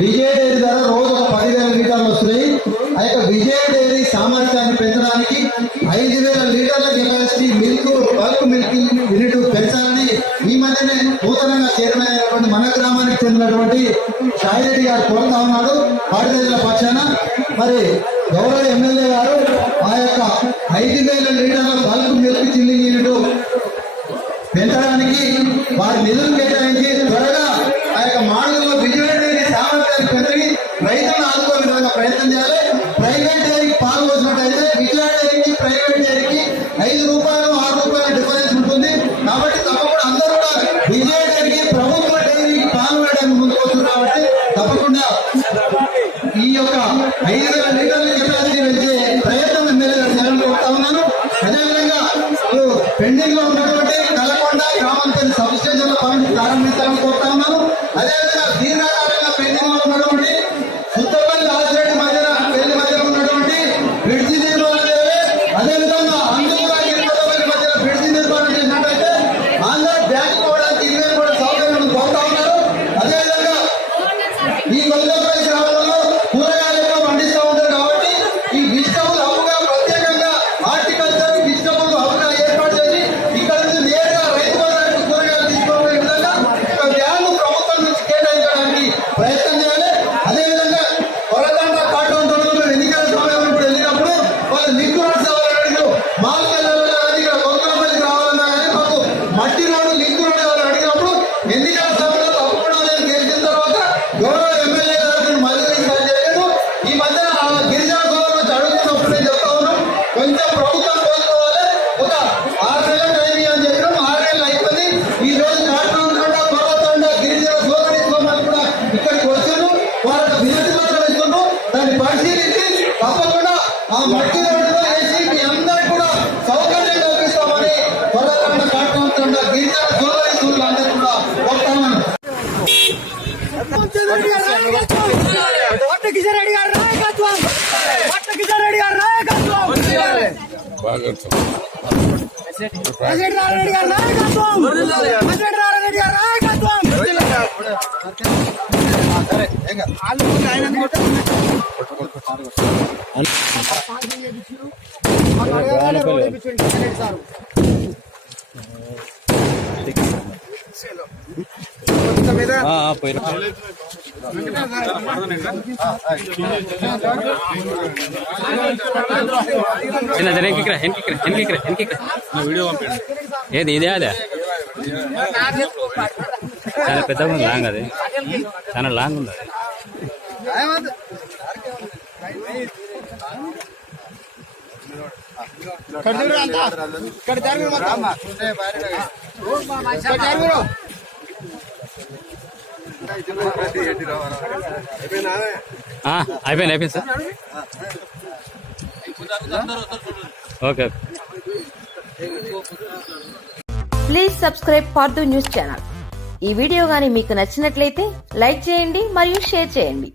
విజయ డైరీ ద్వారా రోజు ఒక 10,000 లీటర్లు వస్తున్నాయి. ఆ యొక్క విజయ డైరీ సామర్థ్యాన్ని పెంచడానికి 5,000 లీటర్ల కెపాసిటీ బల్క్ మిల్క్ యూనిట్ పెంచాలని ఈ మధ్యనే నూతనంగా చైర్మన్ అయినటువంటి మన గ్రామానికి చెందినటువంటి సాయిరెడ్డి గారు కోరుతా ఉన్నాడు. ఆడదేళ్ల పక్షాన మరి గౌరవ ఎమ్మెల్యే గారు ఆ యొక్క 5,000 లీటర్ల బల్క్ మిల్క్ చిల్లింగ్ యూనిట్ పెంచడానికి వారి నిధులు కేటాయించి త్వరగా ఆ యొక్క మాడుగులో విజయ డైరీ సామర్థ్యాన్ని పెంచి రైతులను ఆదుకునే విధంగా ప్రయత్నం చేయాలి. ప్రైవేట్ డైరీకి పాలు వచ్చినట్టయితే విజయ డైరీకి ప్రైవేట్ డైరీకి 5 రూపాయలు 6 రూపాయల డిఫరెన్స్ ఉంటుంది. కాబట్టి తప్పకుండా అందరూ కూడా విజయ డైరీకి ప్రభుత్వ డైరీకి పాలు వేయడానికి ముందుకు వస్తుంది. కాబట్టి తప్పకుండా ఈ యొక్క 5,000 లీటర్ల కెపాసిటీ పెంచే ప్రయత్నం ఎమ్మెల్యే చేయాలని కోరుతా ఉన్నాను. అదేవిధంగా పెండింగ్ లో ఉన్నటువంటి కలకొండ గ్రామం పేరు సబ్స్టేషన్ల పనులు ప్రారంభించాలని కోరుతా ఉన్నాను. అదేవిధంగా దీర్ఘకాలంగా పెండింగ్ లో ఉన్నటువంటి సుత్తపల్లి రాజరెడ్డి మధ్యన పెళ్లి మధ్యలో ఉన్నటువంటి బ్రిడ్జి నిర్మాణం చేయాలి. అదేవిధంగా అందుబాటులో మధ్యన బ్రిడ్జి నిర్మాణం చేసినట్టయితే ఆంధ్ర బ్యాంక్ పోవడానికి ఇరవై కూడా సౌకర్యాలను కోరుతా ఉన్నారు. అదేవిధంగా ఈ గొల్లపల్లి గ్రామంలో కూరగాయలు ఎక్కువ పండిస్తూ ఉంటారు. కాబట్టి ఈ వెజిటబుల్ హబ్గా ప్రత్యేకంగా హార్టికల్చర్ వెజిటబుల్ హబ్గా ఏర్పాటు చేసి ఇక్కడ నుంచి నేరుగా రైతు బజార్కు కూరగాయలు తీసుకోబోయే విధంగా ఒక వ్యాను ప్రభుత్వం నుంచి కేటాయించడానికి ప్రయత్నం చేయాలి. అదేవిధంగా కొరతండ కాటన్ తోటలో ఎన్నికల సమయం ఇప్పుడు వెళ్ళినప్పుడు వాళ్ళు లింక్ రోడ్స్ ఎవరు మాల్కి వెళ్ళాలన్నా కానీ ఇక్కడ గొల్లపల్లికి రావాలన్నా కానీ మాకు మట్టి రోడ్డు లింక్ రోడ్డు ఎవరు అడిగినప్పుడు ఎన్నికల సమయంలో తప్పకుండా నేను గెలిచిన తర్వాత గౌరవ ఎమ్మెల్యే గారిని మళ్ళీ పనిచేయలేదు. ఈ మధ్య గిరిజన సోదరులు అడుగుతున్నప్పుడు నేను చెప్తా ఉన్నాం, కొంచెం ప్రభుత్వం కోరుకోవాలి. ఒక 6 నెలల టైం అని చెప్పినాం. 6 నెలలు అయిపోయింది. ఈ రోజు కాటండ కొరతండ గిరిజన సోదరి సోమలు కూడా ఇక్కడికి వచ్చారు. వాళ్ళకి వినతి పత్రం ఇస్తున్నాం. దాన్ని పరిశీలించి తప్పకుండా ఆ మట్టి రోడ్డులో వేసి మీ అందరికీ కూడా సౌకర్యం కల్పిస్తామని కొరతండ కాటండ గిరిజన సోదరి సోదరులు అందరూ కూడా కోరుతామని కిషన్ రెడ్డి గారి నాయకత్వం, కిషన్ రెడ్డి గారి నాయకత్వం, రెడ్డి గారి నాయకత్వం, రెడ్డి గారి నాయకత్వం. వీడియో ఏది ఇదే అదే చాలా పెద్దగా ఉంది లాంగ్ అది చాలా లాంగ్ ఉంది అయిపోయింది sir okay please subscribe for news channel. ఈ వీడియో గాని మీకు నచ్చినట్లయితే లైక్ చేయండి మరియు షేర్ చేయండి.